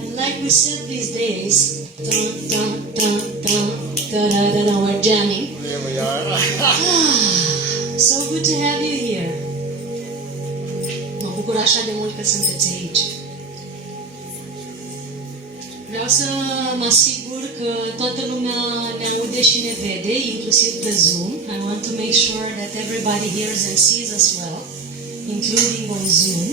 And like we said these days, we're jamming. So good to have you here. Mă bucur așa de mult că sunteți aici. Vreau să mă asigur că toată lumea ne aude și ne vede, inclusiv pe Zoom. I want to make sure that everybody hears and sees us well, including on Zoom.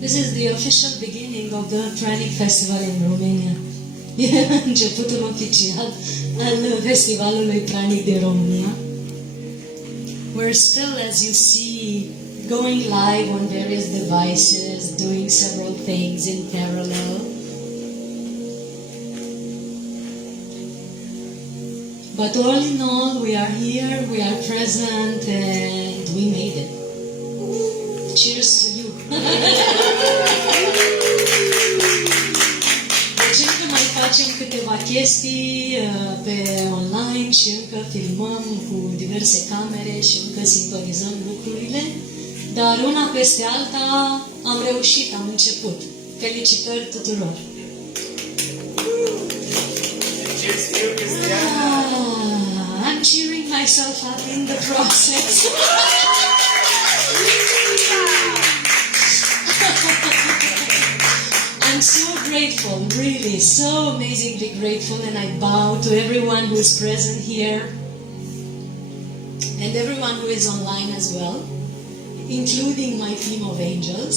This is the official beginning of the PRANIC Festival in Romania. E începutul oficial al festivalului PRANIC din România. We're still, as you see, going live on various devices, doing several things in parallel. But all in all, we are here, we are present, and we made it. Cheers to you! Deci încă mai facem câteva chestii pe online și încă filmăm cu diverse camere și încă sincronizăm lucrurile, dar una peste alta am reușit, am început. Felicitări tuturor! I'm cheering myself up in the process. I'm so grateful, really, so amazingly grateful, and I bow to everyone who is present here and everyone who is online as well, including my team of angels.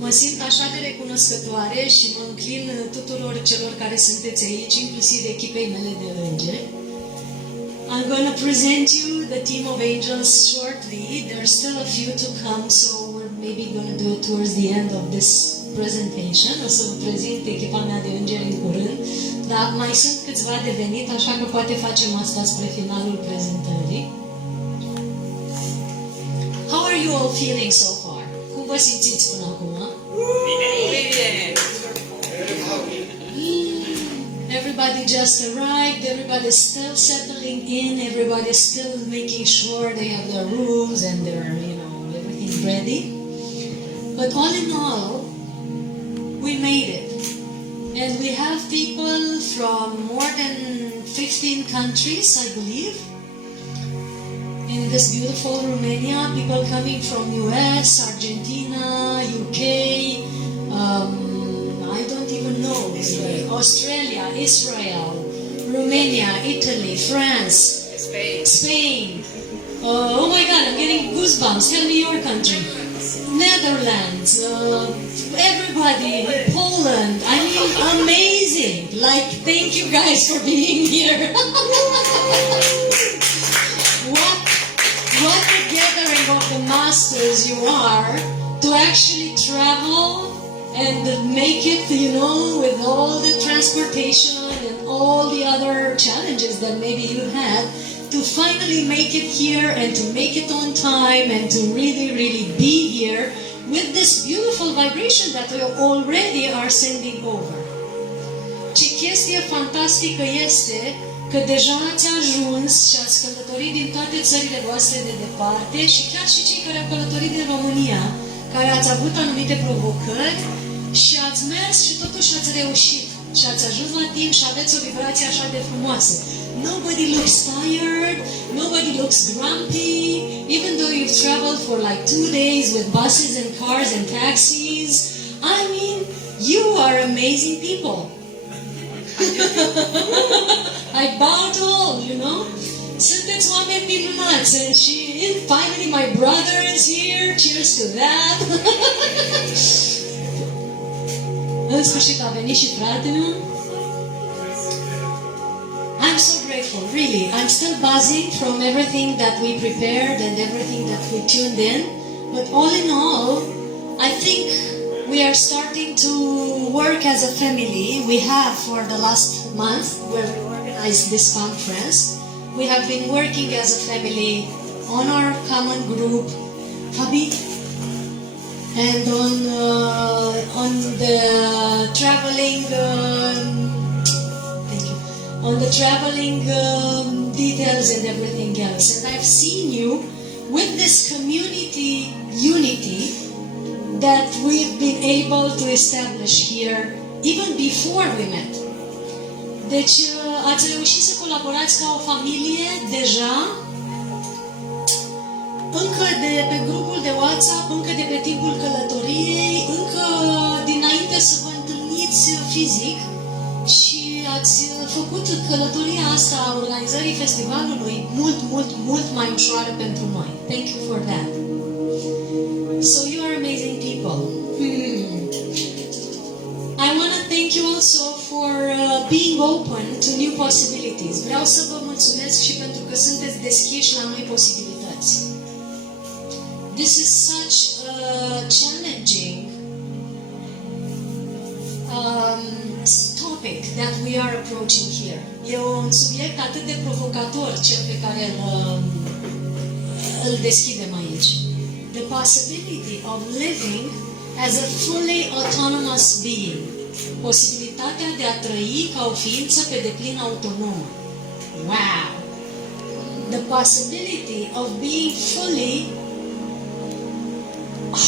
Mă simt așa de recunoscătoare și mă înclin tuturor celor care sunteți aici, inclusiv echipei mele de îngeri. I'm going to present you the team of angels shortly. There's still a few to come, so we're maybe going to do it towards the end of this presentation. O să vă prezint echipa mea de îngeri în curând, dar mai sunt câțiva de venit, așa că poate facem asta spre finalul prezentării. How are you all feeling so far? Cum vă simțiți până acum? Everybody just arrived, everybody's still settling in, everybody's still making sure they have their rooms and their, everything ready. But all in all, we made it. And we have people from more than 15 countries, I believe, in this beautiful Romania. People coming from US, Argentina, UK, I don't even know, Australia, Israel, Romania, Italy, France, Spain. Oh my God, I'm getting goosebumps. Tell me your country. Netherlands, everybody, Poland. I mean, amazing. Like, thank you guys for being here. What a gathering of the masters you are to actually travel and make it, with all the transportation and all the other challenges that maybe you had, to finally make it here and to make it on time and to really, really be here with this beautiful vibration that we already are sending over. Ce chestie fantastică este că deja ați ajuns și ați călătorit din toate țările voastre de departe și chiar și cei care au călătorit din România, care ați avut anumite provocări și ați mers și totuși ați reușit și ați ajuns la timp și aveți o vibrație așa de frumoasă. Nobody looks tired, nobody looks grumpy, even though you've traveled for like 2 days with buses and cars and taxis. I mean, you are amazing people. I bow to all, Sunteți oameni minunați și finally my brother is here. Cheers to that. În sfârșit a venit și fratele meu. I'm so grateful, really. I'm still buzzing from everything that we prepared and everything that we tuned in. But all in all, I think we are starting to work as a family. We have for the last month where we organized this conference. We have been working as a family on our common group. Fabi? and on the traveling on the traveling details and everything else. And I've seen you with this community unity that we've been able to establish here even before we met. Deci ați reușit să colaborați ca o familie deja, încă de pe grupul de WhatsApp, încă de pe timpul călătoriei, încă dinainte să vă întâlniți fizic, și ați făcut călătoria asta a organizării festivalului mult mai ușoară pentru noi. Thank you for that. So you are amazing people. I want to thank you also for being open to new possibilities. Vreau să vă mulțumesc și pentru că sunteți deschiși la noi posibilități. This is such a challenging topic that we are approaching here. E un subiect atât de provocator, cel pe care îl deschidem aici. The possibility of living as a fully autonomous being. Posibilitatea de a trăi ca o ființă pe deplin autonomă. Wow! The possibility of being fully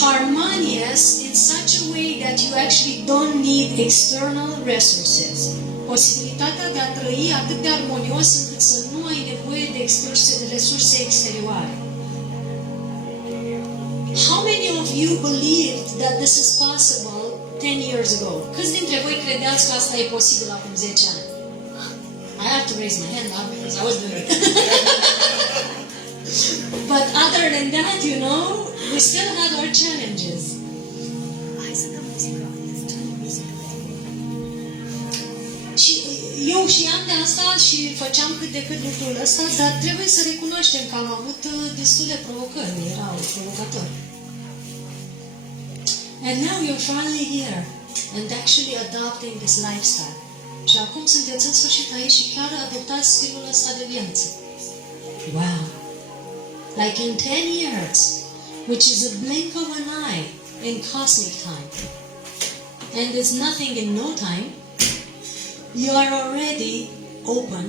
harmonious in such a way that you actually don't need external resources. Posibilitatea de a trăi atât de armonios încât să nu ai nevoie de resurse exterioare. How many of you believed that this is possible 10 years ago? Câți dintre voi credeați că asta e posibil acum 10 ani? I have to raise my hand now because I was doing it. But other than that, you know, we still had our challenges. Și eu știam de asta și făceam cât de cât lucrul ăsta, dar trebuie să recunoaștem că am avut destule provocări, erau provocatori. And now you're finally here and actually adopting this lifestyle. Și acum sunteți în sfârșit aici și chiar adoptați stilul ăsta de viață. Wow! Like in 10 years, which is a blink of an eye in cosmic time. And there's nothing in no time. You are already open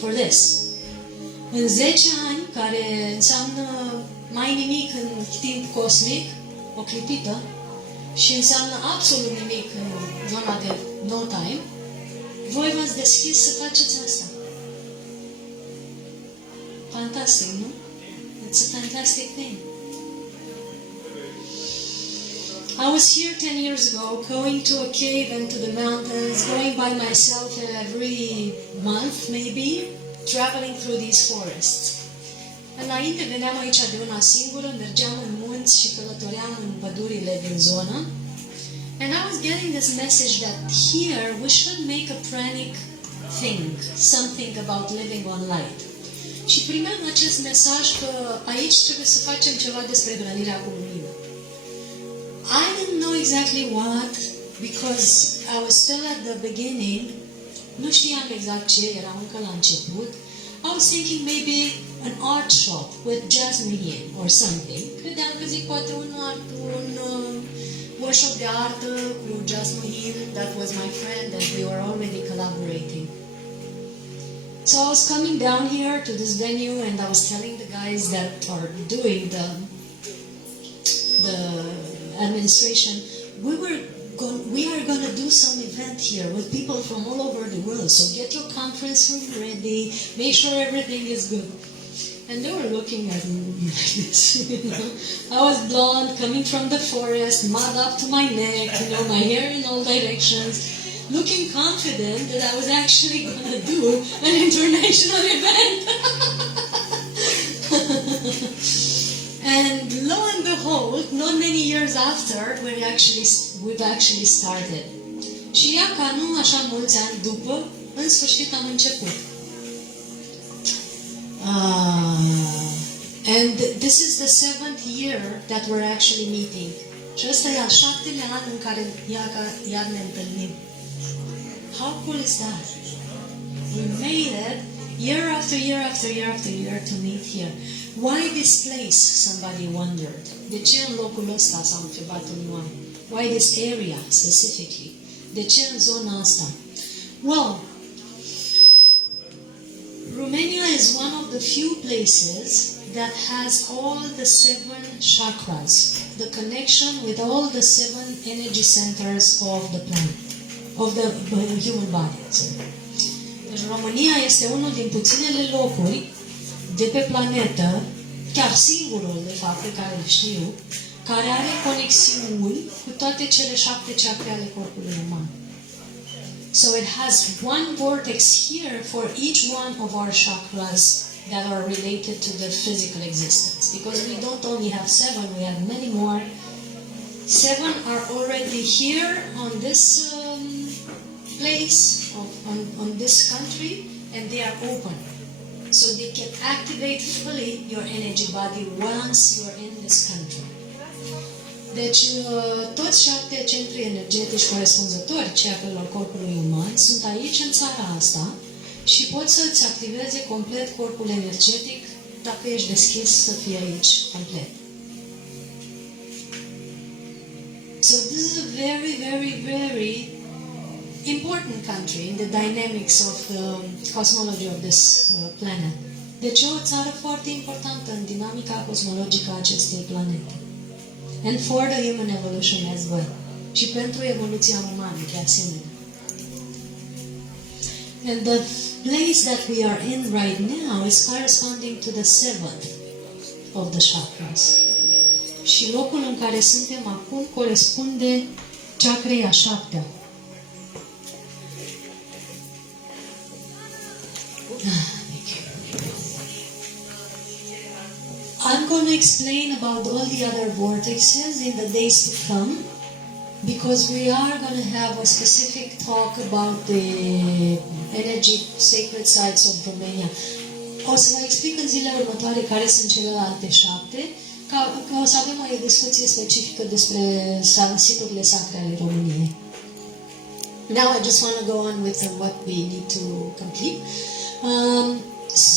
for this. În 10 ani, care înseamnă mai nimic în timp cosmic, o clipită, și înseamnă absolut nimic în zona de no time, voi v-ați deschis să faceți asta. Fantastic, nu? It's a fantastic thing. I was here 10 years ago, going to a cave and to the mountains, going by myself every month, maybe, traveling through these forests. Înainte veneam aici de una singură, mergeam în munți și călătoream în pădurile din zonă. And I was getting this message that here we should make a pranic thing, something about living on light. Și primeam acest mesaj că aici trebuie să facem ceva despre hrănirea cu lumină. I didn't know exactly what, because I was still at the beginning. Nu știam exact ce, eram încă la început. I was thinking maybe an art shop with jasmine or something. Credeam că zic poate un workshop de artă cu Jasmine, that was my friend, and we were already collaborating. So I was coming down here to this venue and I was telling the guys that are doing the administration, we are going to do some event here with people from all over the world. So get your conference room ready, make sure everything is good. And they were looking at me like this, you know. I was blonde, coming from the forest, mud up to my neck, you know, my hair in all directions, looking confident that I was actually going to do an international event. And lo and behold, not many years after, we've actually started. Și ea, ca nu așa mulți ani după, în sfârșit am început. And this is the 7th year that we're actually meeting. Și ăsta e al 7-lea an în care iar ne întâlnim. How cool is that? We made it year after year after year after year to meet here. Why this place, somebody wondered. De ce în locul ăsta s-au întrebat unii oameni? Why this area specifically? De ce în zona asta? Well, Romania is one of the few places that has all the 7 chakras, the connection with all the 7 energy centers of the planet, of the human body. Deci România este unul din puținele locuri de pe planetă, chiar singurul, de fapt, pe care îl știu, care are conexiuni cu toate cele 7 chakre ale corpului uman. So it has one vortex here for each one of our chakras that are related to the physical existence. Because we don't only have 7, we have many more. 7 are already here on this place, on this country, and they are open. So they can activate fully your energy body once you're in this country. Deci, toți 7 centri energetici corespunzători ceakrelor corpului uman sunt aici în țara asta și pot să-ți activeze complet corpul energetic dacă ești deschis să fie aici complet. So this is a very, very, very important country in the dynamics of the cosmology of this planet. Deci e o țară foarte importantă în dinamica cosmologică a acestei planete. And for the human evolution as well. Și pentru evoluția umană, de asemenea. And the place that we are in right now is corresponding to the 7th of the chakras. Și locul în care suntem acum corespunde chakrei a 7-a. I'm going to explain about all the other vortexes in the days to come, because we are going to have a specific talk about the energy sacred sites of Romania. O să vă explic în zilele următoare care sunt celelalte 7, ca o să avem o discuție specifică despre siturile sacre ale României. Now I just want to go on with what we need to complete.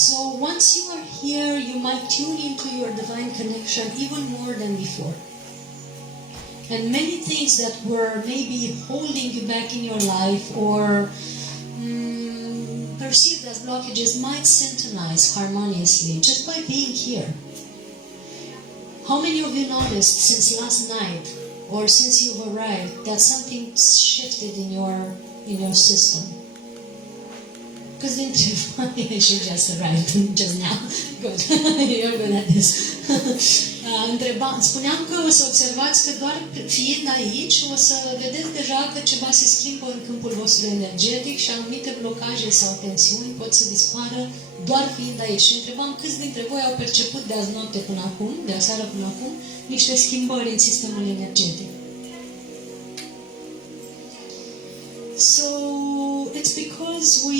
So once you are here, you might tune into your divine connection even more than before. And many things that were maybe holding you back in your life or perceived as blockages might synchronize harmoniously just by being here. How many of you noticed since last night or since you've arrived that something shifted in your system? Because she just arrived just now. Good. You're good at this. Spuneam că o să observați că doar fiind aici o să vedeți deja că ceva se schimbă în câmpul vostru energetic și anumite blocaje sau tensiuni pot să dispară doar fiind aici. Și întrebam câți dintre voi au perceput de azi noapte până acum, de aseară până acum, niște schimbări în sistemul energetic. So it's because we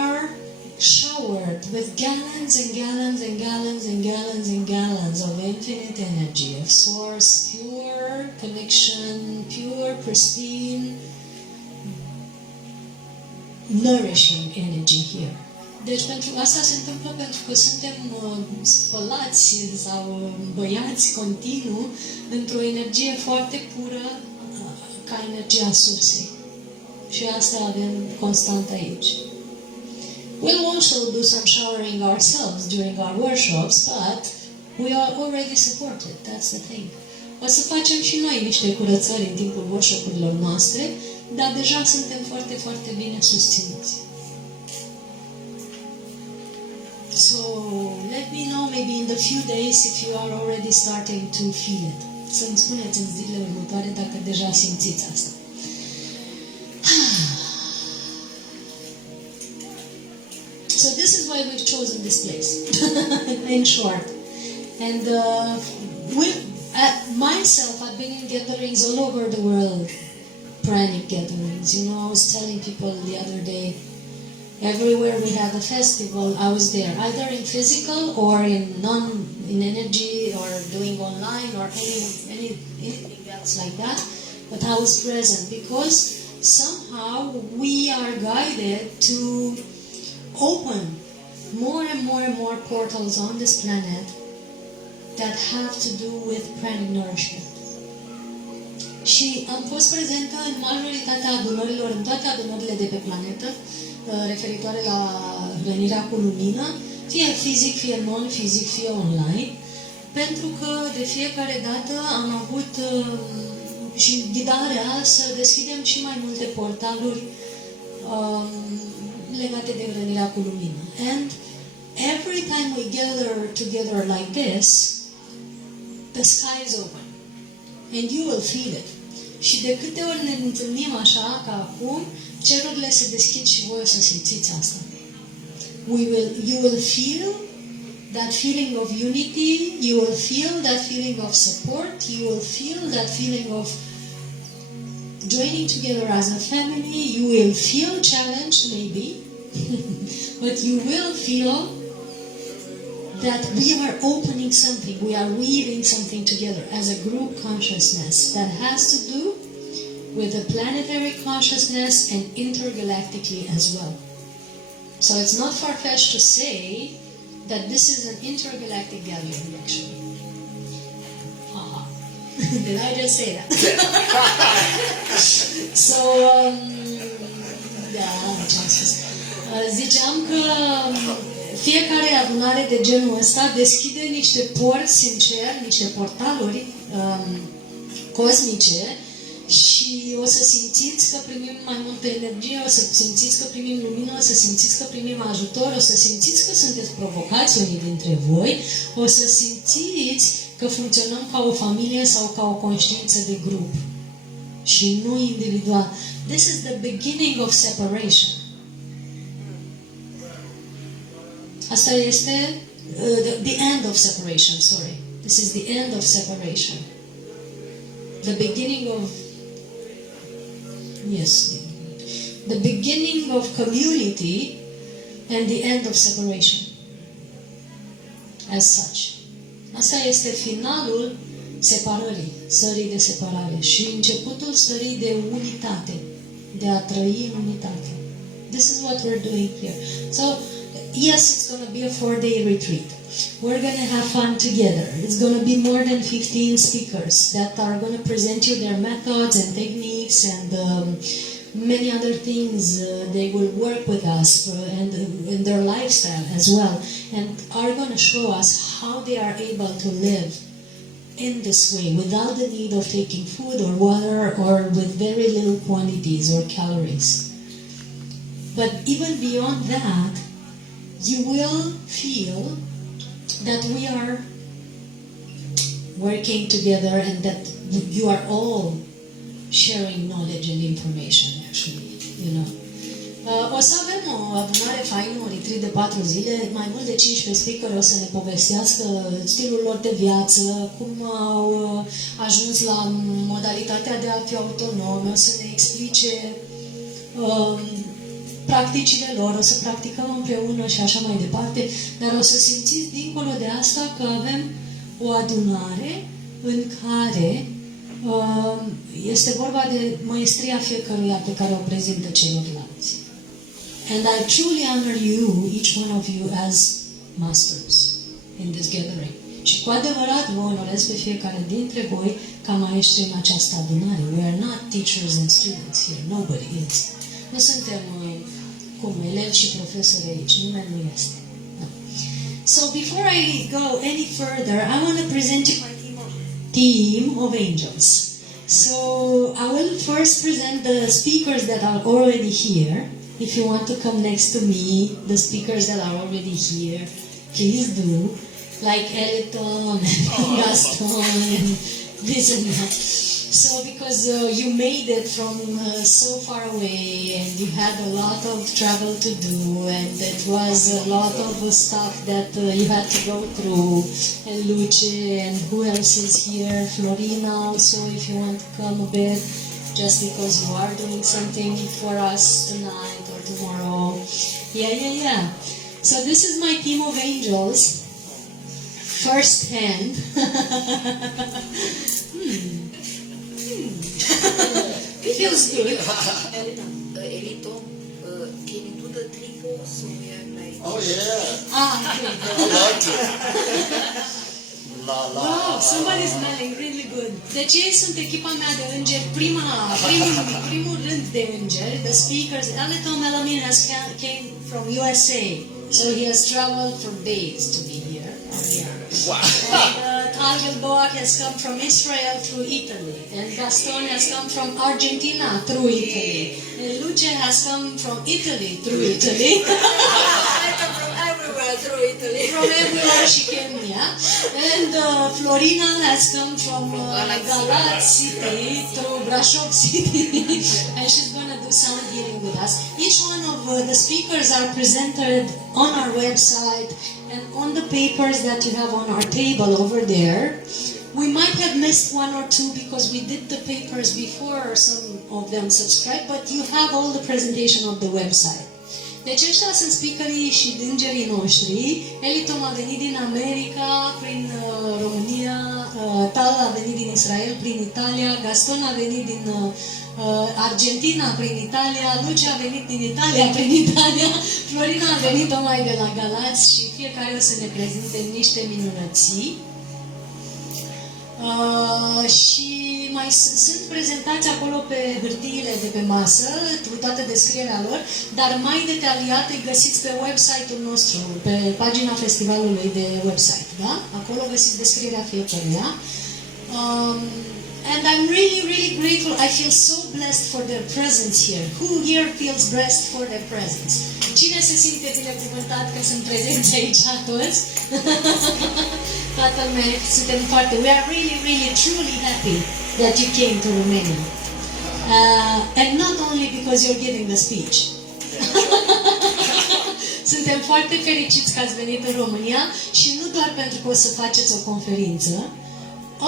are showered with gallons and gallons and gallons and gallons and gallons of infinite energy, of source, pure connection, pure, pristine, nourishing energy here. Deci pentru asta se întâmplă pentru că suntem spălați sau băiați continuu într-o energie foarte pură ca energia sursei. Și asta avem constant aici. We'll also do some showering ourselves during our workshops, but we are already supported. That's the thing. O să facem și noi niște curățări în timpul workshopurilor noastre, dar deja suntem foarte, foarte bine susținuți. So, let me know maybe in the few days if you are already starting to feel it. Să-mi spuneți în zilele următoare dacă deja simțiți asta. So this is why we've chosen this place, in short. And myself, I've been in gatherings all over the world, PRANIC gatherings. You know, I was telling people the other day, everywhere we had a festival, I was there, either in physical or in energy or doing online or anything else like that. But I was present because somehow we are guided to open more and more and more portals on this planet that have to do with pranic nourishment. Și am fost prezentă în majoritatea adunărilor, în toate adunările de pe planetă, referitoare la hrănirea cu lumină, fie fizic, fie non-fizic, fie online, pentru că de fiecare dată am avut și ghidarea să deschidem și mai multe portaluri legate de hrănirea cu lumină. And every time we gather together like this, the sky is open. And you will feel it. Și de câte ori ne întâlnim așa, ca acum, cerurile se deschid și voi o să simțiți asta. You will feel that feeling of unity, you will feel that feeling of support, you will feel that feeling of joining together as a family, you will feel challenged maybe, but you will feel that we are opening something, we are weaving something together as a group consciousness that has to do with the planetary consciousness and intergalactically as well. So it's not far-fetched to say that this is an intergalactic gathering, actually. Haha. Did I just say that? So, ziceam că fiecare adunare de genul ăsta deschide niște porți în cer, niște portaluri cosmice și o să simțiți că primim mai multă energie, o să simțiți că primim lumină, o să simțiți că primim ajutor, o să simțiți că sunteți provocați unii dintre voi, o să simțiți că funcționăm ca o familie sau ca o conștiință de grup și nu individual. This is the beginning of separation. Asta este the end of separation, sorry. This is the end of separation. The beginning of, yes, the beginning of community and the end of separation. As such. Asta este finalul separării, stării de separare și începutul stării de unitate, de a trăi în unitate. This is what we're doing here. So, yes, it's going to be a 4-day retreat. We're going to have fun together. It's going to be more than 15 speakers that are going to present you their methods and techniques and many other things. They will work with us and in their lifestyle as well, and are going to show us how they are able to live in this way without the need of taking food or water or with very little quantities or calories. But even beyond that, you will feel that we are working together and that you are all sharing knowledge and information, actually, you know. O să avem o adunare faină, un retreat de 4 zile, mai mult de 15 speaker o să ne povestească stilul lor de viață, cum au ajuns la modalitatea de a fi autonomi, o să ne explice practicile lor, o să practicăm împreună și așa mai departe, dar o să simțiți dincolo de asta că avem o adunare în care este vorba de maestria fiecăruia pe care o prezintă celorlalți. And I truly honor you, each one of you, as masters in this gathering. Și cu adevărat vă onorez pe fiecare dintre voi ca maestri în această adunare. We are not teachers and students here. Nobody is. Nu suntem elevi și profesori aici. Nimeni nu este. No. So before I go any further, I want to present you my team of angels. So I will first present the speakers that are already here. If you want to come next to me, the speakers that are already here, please do. Like Eliton and Gaston and this and that. So because you made it from so far away and you had a lot of travel to do and it was a lot of stuff that you had to go through, and Luce and who else is here, Florina also, if you want to come a bit, just because you are doing something for us tonight or tomorrow. Yeah. So this is my team of angels, first hand. It feels good. Elito, can you do the triple so we are like... Oh yeah. Okay. I like it. Wow, somebody's smelling really good. Deci ei sunt echipa mea de îngeri, primul rând de îngeri, the speakers. Alito Melamin came from USA, so he has traveled for days to be here. Wow. And Tal Gilboa has come from Israel through Italy, and Gaston has come from Argentina through Italy, and Luce has come from Italy through Italy. I come from everywhere through Italy. From everywhere she came, yeah. And Florina has come from Galat City through Brasov City, and she's going to do sound healing with us. Each one of the speakers are presented on our website and on the papers that you have on our table over there. We might have missed one or two because we did the papers before some of them subscribed, but you have all the presentation of the website. Deci ăștia sunt speakerii și îngerii noștri. Elitom a venit din America prin România, Tal a venit din Israel prin Italia, Gaston a venit din Argentina prin Italia, Luce a venit din Italia prin Italia, Florina a venit tocmai de la Galați și fiecare o să ne prezinte niște minunății. Și mai sunt prezentați acolo pe hârtiile de pe masă, cu toată descrierea lor, dar mai detaliate găsiți pe website-ul nostru, pe pagina festivalului de website, da? Acolo găsiți descrierea fiecăruia. And I'm really, really grateful. I feel so blessed for their presence here. Who here feels blessed for their presence? Cine se simte binecuvântat că sunt prezenți aici toți? Toată lumea, suntem foarte... We are really, really, truly happy that you came to Romania. And not only because you're giving the speech. Suntem foarte fericiți că ați venit în România și nu doar pentru că o să faceți o conferință,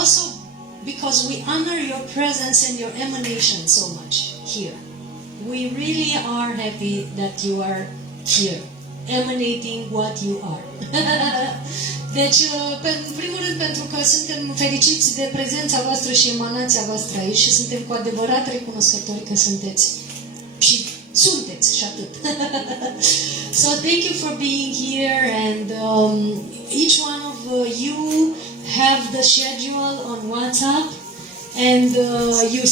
also because we honor your presence and your emanation so much here. We really are happy that you are here, emanating what you are. Deci, în primul rând, pentru că suntem fericiți de prezența voastră și emanația voastră aici și suntem cu adevărat recunoscători că sunteți și sunteți și atât. So, thank you for being here, and each one of you have the schedule on WhatsApp, and you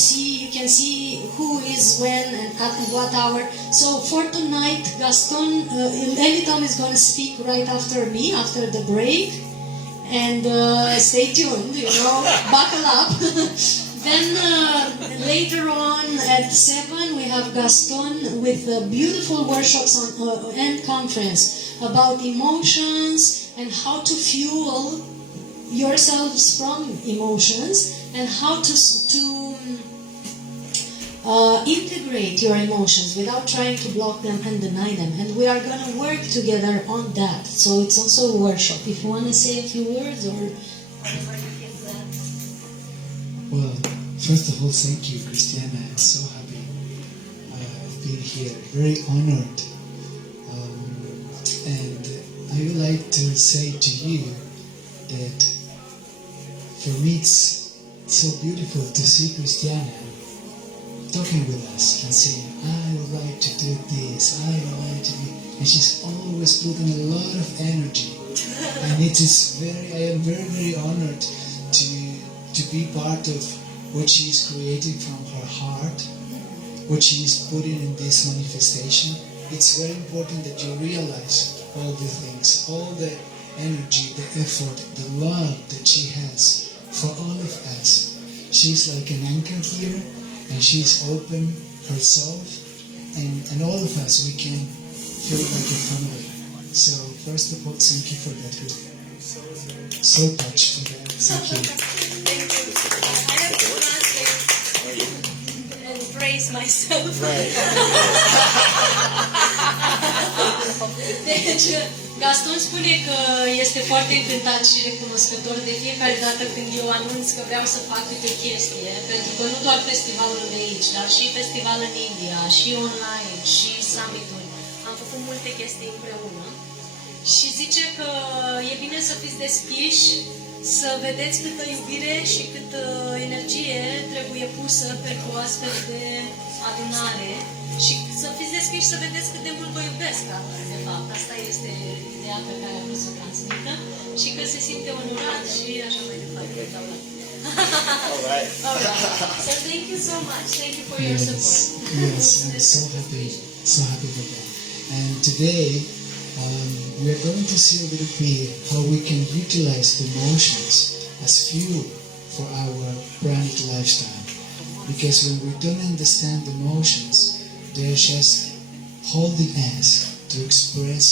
can see who is when and at what hour. So for tonight, Gaston, Elitom is going to speak right after me, after the break, and stay tuned, buckle up. Then later on at 7 we have Gaston with beautiful workshops and conference about emotions and how to fuel yourselves from emotions and how to integrate your emotions without trying to block them and deny them. And we are going to work together on that. So it's also a workshop. If you want to say a few words or... Well, first of all, thank you, Cristiana. I'm so happy I've been here. Very honored. And I would like to say to you that for me it's so beautiful to see Cristiana talking with us and saying, I would like to do this, I would like to do... And she's always putting a lot of energy. And it is I am very, very honored to be part of what she is creating from her heart, what she is putting in this manifestation. It's very important that you realize all the things, all the energy, the effort, the love that she has for all of us. She's like an anchor here, and she's open herself, and all of us, we can feel like a family. So first of all, thank you for that. We're so touched for that. Thank you. Thank you. I have to translate and praise myself. Right. Deci, Gaston spune că este foarte încântat și recunoscător de fiecare dată când eu anunț că vreau să fac câte o chestie, pentru că nu doar festivalul de aici, dar și festival în India, și online, și summit-uri. Am făcut multe chestii împreună și zice că e bine să fiți deschiși, să vedeți câtă iubire și câtă energie trebuie pusă pentru o astfel de adunare și să fiți deschiși și să vedeți cât de mult vă iubesc, de fapt. Asta este ideea pe care a vrut să o transmită și că se simte onorat și așa mai departe. All right. All right. So thank you so much. Thank you for your support. Yes, I'm so happy for that. And today, we are going to see a little bit how we can utilize the emotions as fuel for our pranic lifestyle. Because when we don't understand the emotions, they're just holding us to express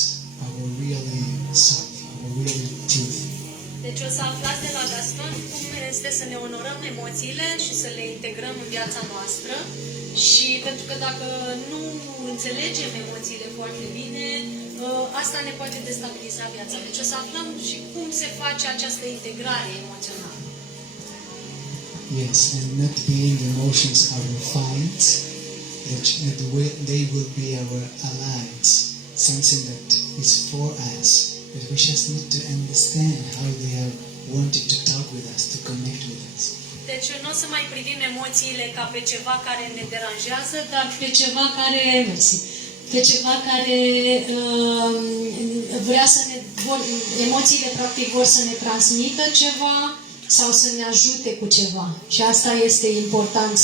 our really self, our real truth. Deci o să aflați de la Gaston cum este să ne onorăm emoțiile și să le integrăm în viața noastră. Și pentru că dacă nu înțelegem emoțiile foarte bine, asta ne poate destabiliza viața. Deci o să aflăm și cum se face această integrare emoțională. Yes, and not being the emotions our fights, that they will be our allies, something that is for us, but we just need to understand how they are wanting to talk with us, to connect with us. Deci nu o să mai privim emoțiile ca pe ceva care ne deranjează, dar pe ceva care, pe ceva care vrea să ne, emoțiile practic vor să ne transmită ceva sau să ne ajute cu ceva. Și asta este important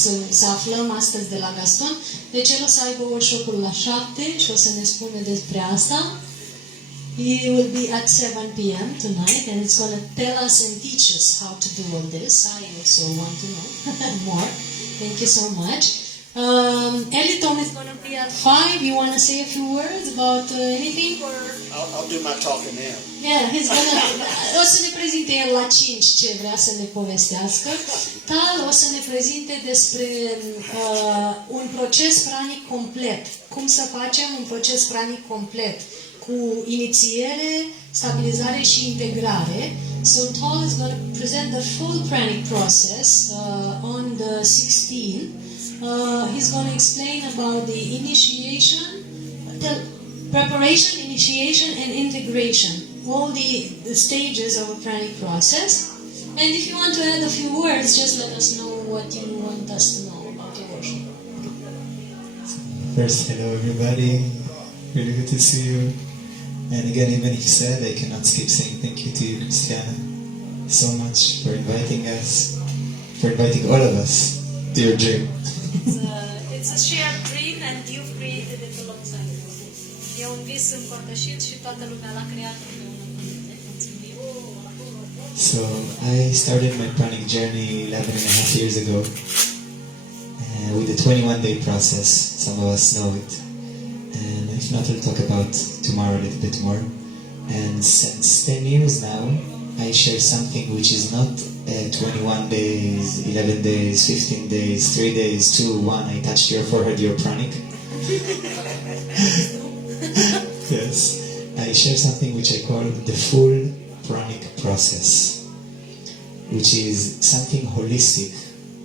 să aflăm astăzi de la Gaston. Deci el o să aibă workshop-ul la 7 și o să ne spune despre asta. He will be at 7 p.m. tonight and it's going to tell us and teach us how to do all this. I also want to know more. Thank you so much. Elitom is going to be at 5. You want to say a few words about anything? Or? I'll do my talking now. Yeah, he's gonna, o să ne prezinte el la 5 ce vrea să ne povestească. Tal o să ne prezinte despre un proces pranic complet. Cum să facem un proces pranic complet cu inițiere, stabilizare și integrare. So Tal is going to present the full pranic process on the 16th. He's going to explain about the initiation, the preparation, initiation, and integration. All the stages of a pranic process. And if you want to add a few words, just let us know what you want us to know about the worship. First, hello everybody. Really good to see you. And again, even if said, I cannot skip saying thank you to you, Cristiana, so much for inviting us, for inviting all of us to your dream. It's a shared dream and you've created it alongside us. E un vis împărtășit și toată lumea l-a creat împreună cu mine. Mulțumim! So I started my pranic journey 11.5 years ago with the 21-day process. Some of us know it. And if not, we'll talk about tomorrow a little bit more. And since 10 years now, I share something which is not 21 days, 11 days, 15 days, 3 days, 2, 1, I touched your forehead, you're pranic. Yes. I share something which I call the full pranic process, which is something holistic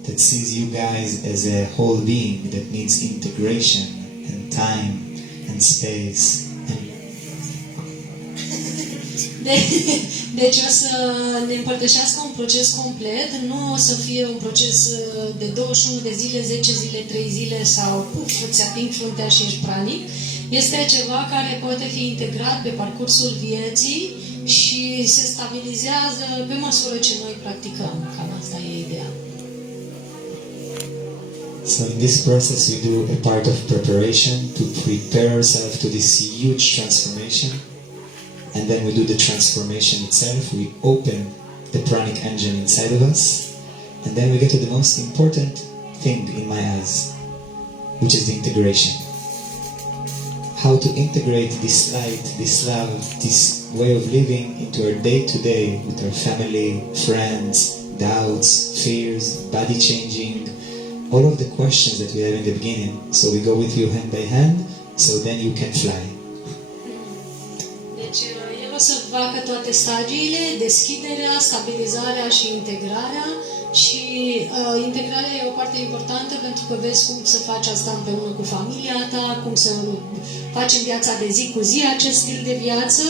that sees you guys as a whole being that needs integration and time and space. Deci o să ne împărtășească un proces complet, nu o să fie un proces de 21 de zile, 10 zile, 3 zile sau îți ating fruntea și ești pranic. Este ceva care poate fi integrat pe parcursul vieții și se stabilizează pe măsură ce noi practicăm. Cam asta e ideea. So in this process we do a part of preparation to prepare ourselves to this huge transformation. And then we do the transformation itself. We open the pranic engine inside of us. And then we get to the most important thing in my eyes, which is the integration. How to integrate this light, this love, this way of living into our day-to-day with our family, friends, doubts, fears, body changing, all of the questions that we have in the beginning. So we go with you hand by hand, so then you can fly. Deci el o să facă toate stagiile, deschiderea, stabilizarea și integrarea. Și integrarea e o parte importantă pentru că vezi cum să faci asta împreună cu familia ta, cum să faci în viața de zi cu zi acest stil de viață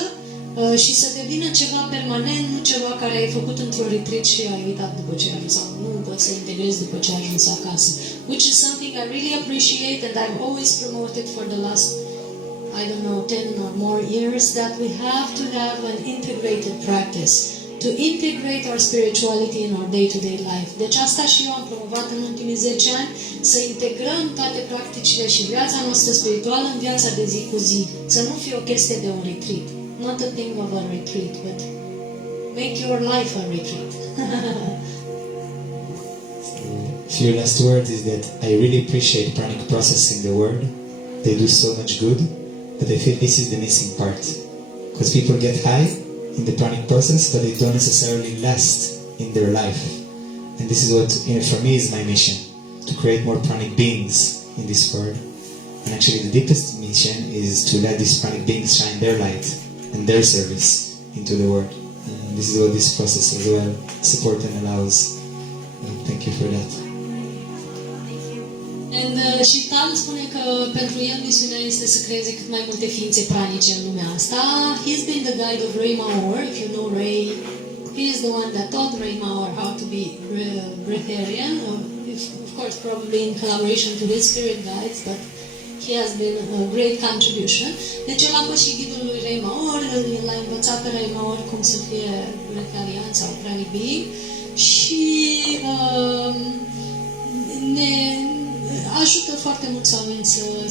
și să devină ceva permanent, nu ceva care ai făcut într-o retreat și ai uitat după ce ai sau nu, poți să integrezi după ce ai ajuns acasă. Which is something I really appreciate and I've always promoted for the last, I don't know, 10 or more years, that we have to have an integrated practice. To integrate our spirituality in our day-to-day life. Deci asta și eu am promovat în ultimii 10 ani, să integrăm toate practicile și viața noastră spirituală în viața de zi cu zi. Să nu fie o chestie de un retreat. Not a thing of a retreat, but make your life a retreat. Few last words is that I really appreciate pranic process in the world. They do so much good, but I feel this is the missing part. Because people get high in the pranic process, but they don't necessarily last in their life. And this is what, for me, is my mission, to create more pranic beings in this world. And actually the deepest mission is to let these pranic beings shine their light and their service into the world. And this is what this process as well supports and allows. Thank you for that. And și Tal spune că pentru el misiunea este să creeze cât mai multe ființe pranice în lumea asta. He's been the guide of Ray Maor. If you know Ray, he is the one that taught Ray Maor how to be breatharian. Of course, probably in collaboration to his spirit guides, but he has been a great contribution. Deci el a fost și ghidul lui Ray Maor, l-a învățat pe Ray Maor cum să fie breatharian sau pranic being și ne ajută foarte mulți oameni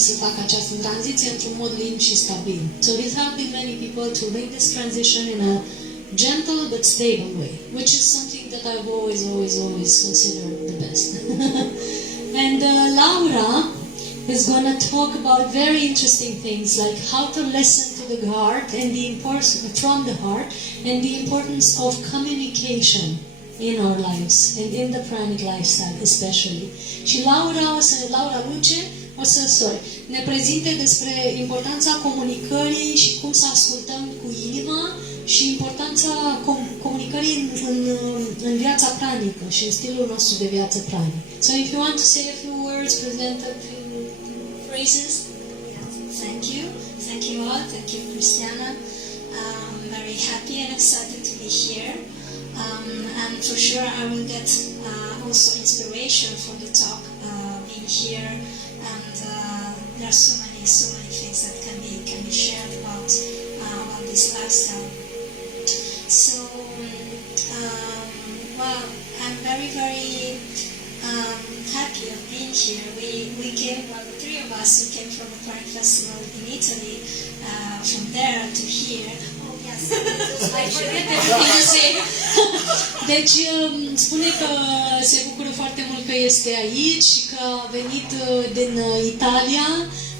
să facă această tranziție într-un mod lin și stabil. So he's helping many people to make this transition in a gentle but stable way, which is something that I've always considered the best. And Laura is going to talk about very interesting things like how to listen to the heart and the importance from the heart and the importance of communication in our lives and in the pranic lifestyle especially. Și Laura Luce ne prezinte despre importanța comunicării și cum să ascultăm cu inima și importanța comunicării în viața pranică și în stilul nostru de viață pranic. So if you want to say a few words, present a few phrases. Thank you. Thank you all. Thank you, Cristiana. I'm very happy and excited to be here. And for sure I will get also inspiration from the talk being here, and there are so many things that can be shared about this lifestyle. So well, I'm very happy of being here. We came, well, the three of us who came from the PRANIC Festival in Italy, from there to here. I forget everything to say. Deci spune că se bucură foarte mult că este aici și că a venit din Italia,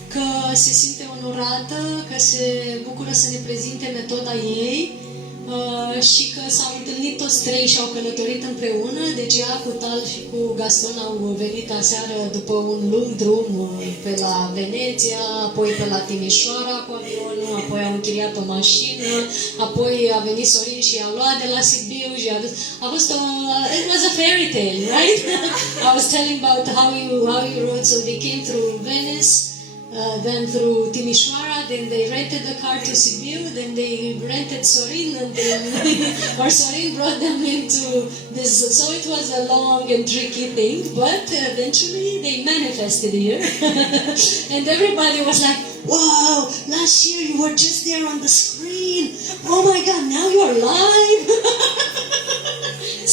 că se simte onorată, că se bucură să ne prezinte metoda ei și că s-au întâlnit toți trei și au călătorit împreună. Deci ea cu Tal și cu Gaston au venit aseară după un lung drum pe la Veneția, apoi pe la Timișoara cu avionul, apoi au închiriat o mașină, apoi a venit Sorin și i-a luat de la Sibiu și a dus. A fost it was a fairy tale, right? I was telling about how you rode, so they came through Venice, then through Timișoara, then they rented a car to Sibiu, then they rented Sorin, and then or Sorin brought them into this. So it was a long and tricky thing, but eventually they manifested here. And everybody was like, wow, last year you were just there on the screen. Oh my God, now you are live.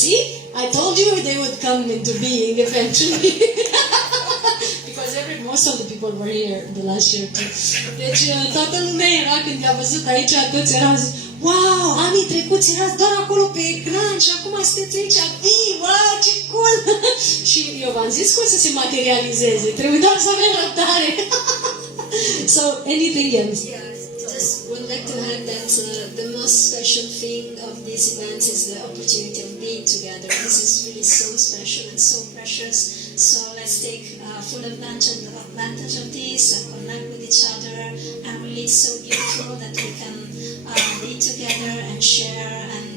See, I told you they would come into being eventually. Because most of the people were here the last year too. Deci toată lumea era, când i-a văzut aici, toți erau zis, wow, anii trecuți erați doar acolo pe ecran și acum sunteți aici vii, wow, ce cool! Și eu v-am zis cum să se materializeze, trebuie doar să avem răbdare. So, anything else? Yeah, just would like to add that the most special thing of these events is the opportunity of being together. This is really so special and so precious. So let's take full advantage of this and connect with each other. And really it's so beautiful that we can be together and share, and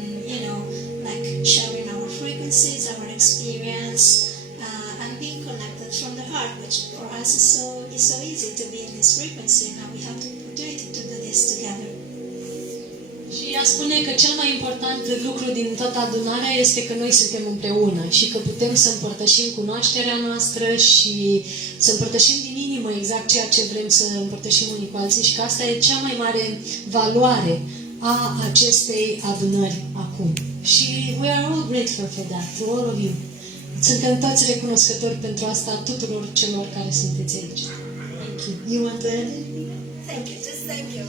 like sharing our frequencies, our experience, and being connected from the heart, which for us is so easy to be in this frequency. Now we have the opportunity to do this together. Și ea spune că cel mai important lucru din toată adunarea este că noi suntem împreună și că putem să împărtășim cunoașterea noastră și să împărtășim din inimă exact ceea ce vrem să împărtășim unii cu alții și că asta e cea mai mare valoare a acestei adunări acum. Și we are all grateful for that, to all of you. Suntem toți recunoscători pentru asta tuturor celor care sunteți aici. Thank you. You want to add anything? Thank you, just thank you.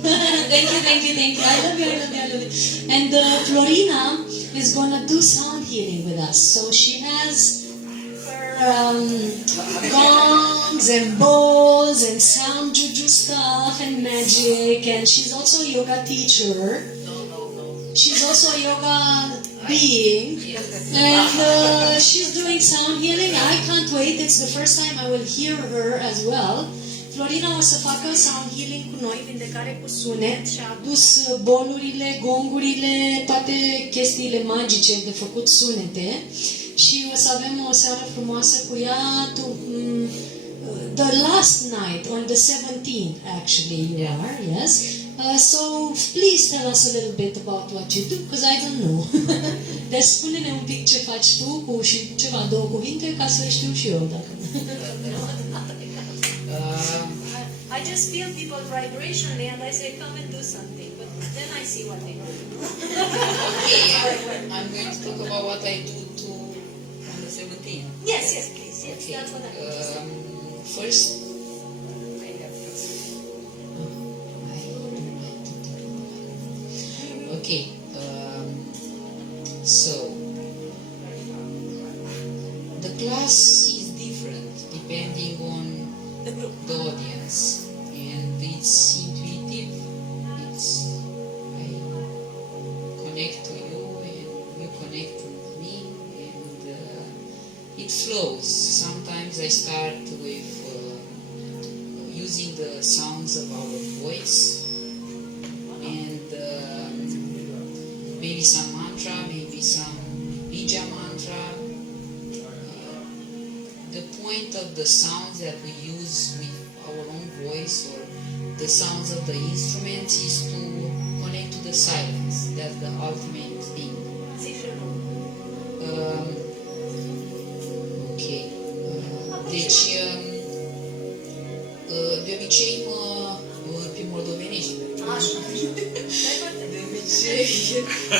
Thank you, thank you, thank you. I love you, I love you, I love you. And Florina is going to do sound healing with us. So she has her gongs and bowls and sound juju stuff and magic. And she's also a yoga teacher. She's also a yoga being. And she's doing sound healing. I can't wait. It's the first time I will hear her as well. Florina o să facă sound healing cu noi, vindecare cu sunet, și a adus bolurile, gongurile, toate chestiile magice de făcut sunete și o să avem o seară frumoasă cu ea. The last night, on the 17th, actually, you are, yes. So, please tell us a little bit about what you do, because I don't know. Deci spune-ne un pic ce faci tu și ceva, două cuvinte, ca să le știu și eu, dacă I just feel people vibrationally and I say, come and do something. But then I see what they do. Okay, I'm going to talk about what I do on the 17th. Yes, please. Yes, Okay. that's what I'm interested. First, okay. So the class is different depending on the audience, and it's intuitive. I connect to you and you connect to me, and it flows. Sometimes I start with using the sounds of our voice and maybe some mantra, maybe some bija mantra. The point of the sounds that we use with our own voice or the sounds of the instruments is to connect to the silence. That's the ultimate thing. Ok. Deci, de obicei pe moldovenești.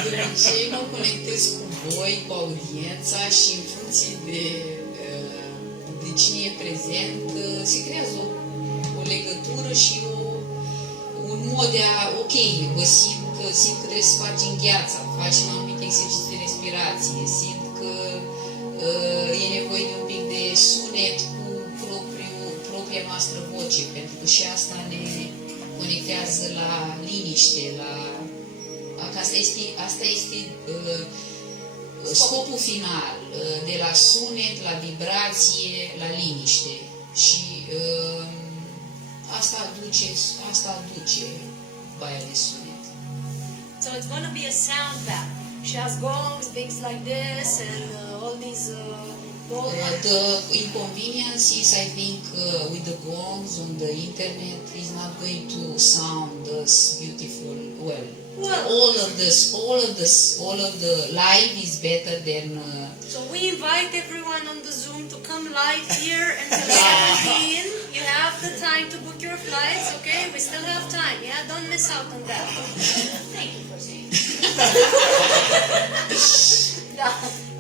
De obicei mă conectez cu voi, cu audiența și în funcție de cine e prezent, se creează o legătură și un mod de a, ok, vă simt că trebuie să spargem gheața, facem anumite exerciții de respirație, simt că e nevoie de un pic de sunet cu propria noastră voce, pentru că și asta ne conectează la liniște, asta este scopul final, de la sunet, la vibrație, la liniște. Și asta aduce baia de sunet. So it's going to be a sound bath. She has gongs, things like this, and all these bowls. The inconvenience is, I think, with the gongs on the internet is not going to sound as beautiful. Well, all of the live is better than. So we invite everyone on the Zoom to come live here until 17. You have the time to book your flights, okay? We still have time, yeah? Don't miss out on that. Thank you for saying. Da.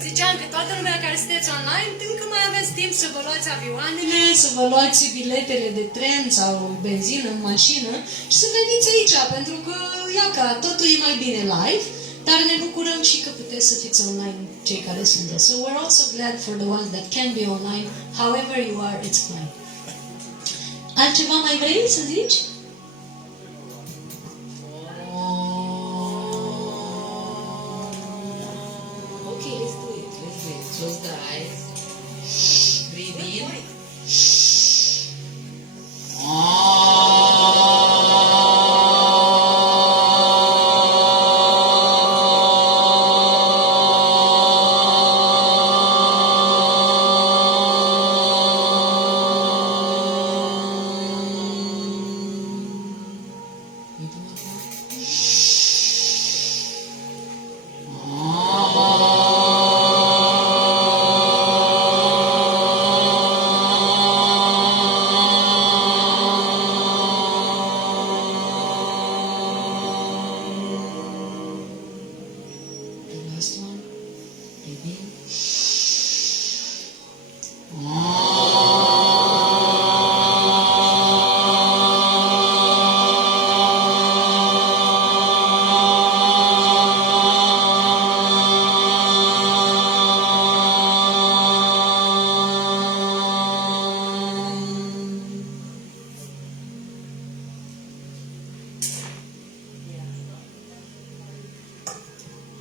Ziceam că toată lumea care sunteți online, încă mai aveți timp să vă luați avioanele, să vă luați biletele de tren sau benzină în mașină și să veniți aici, pentru că, iaca, totul e mai bine live, dar ne bucurăm și că puteți să fiți online cei care sunteți. So we're also glad for the ones that can be online. However you are, it's fine. Altceva mai vrei să zici? Okay, let's do it. Close the eyes. Breathe in.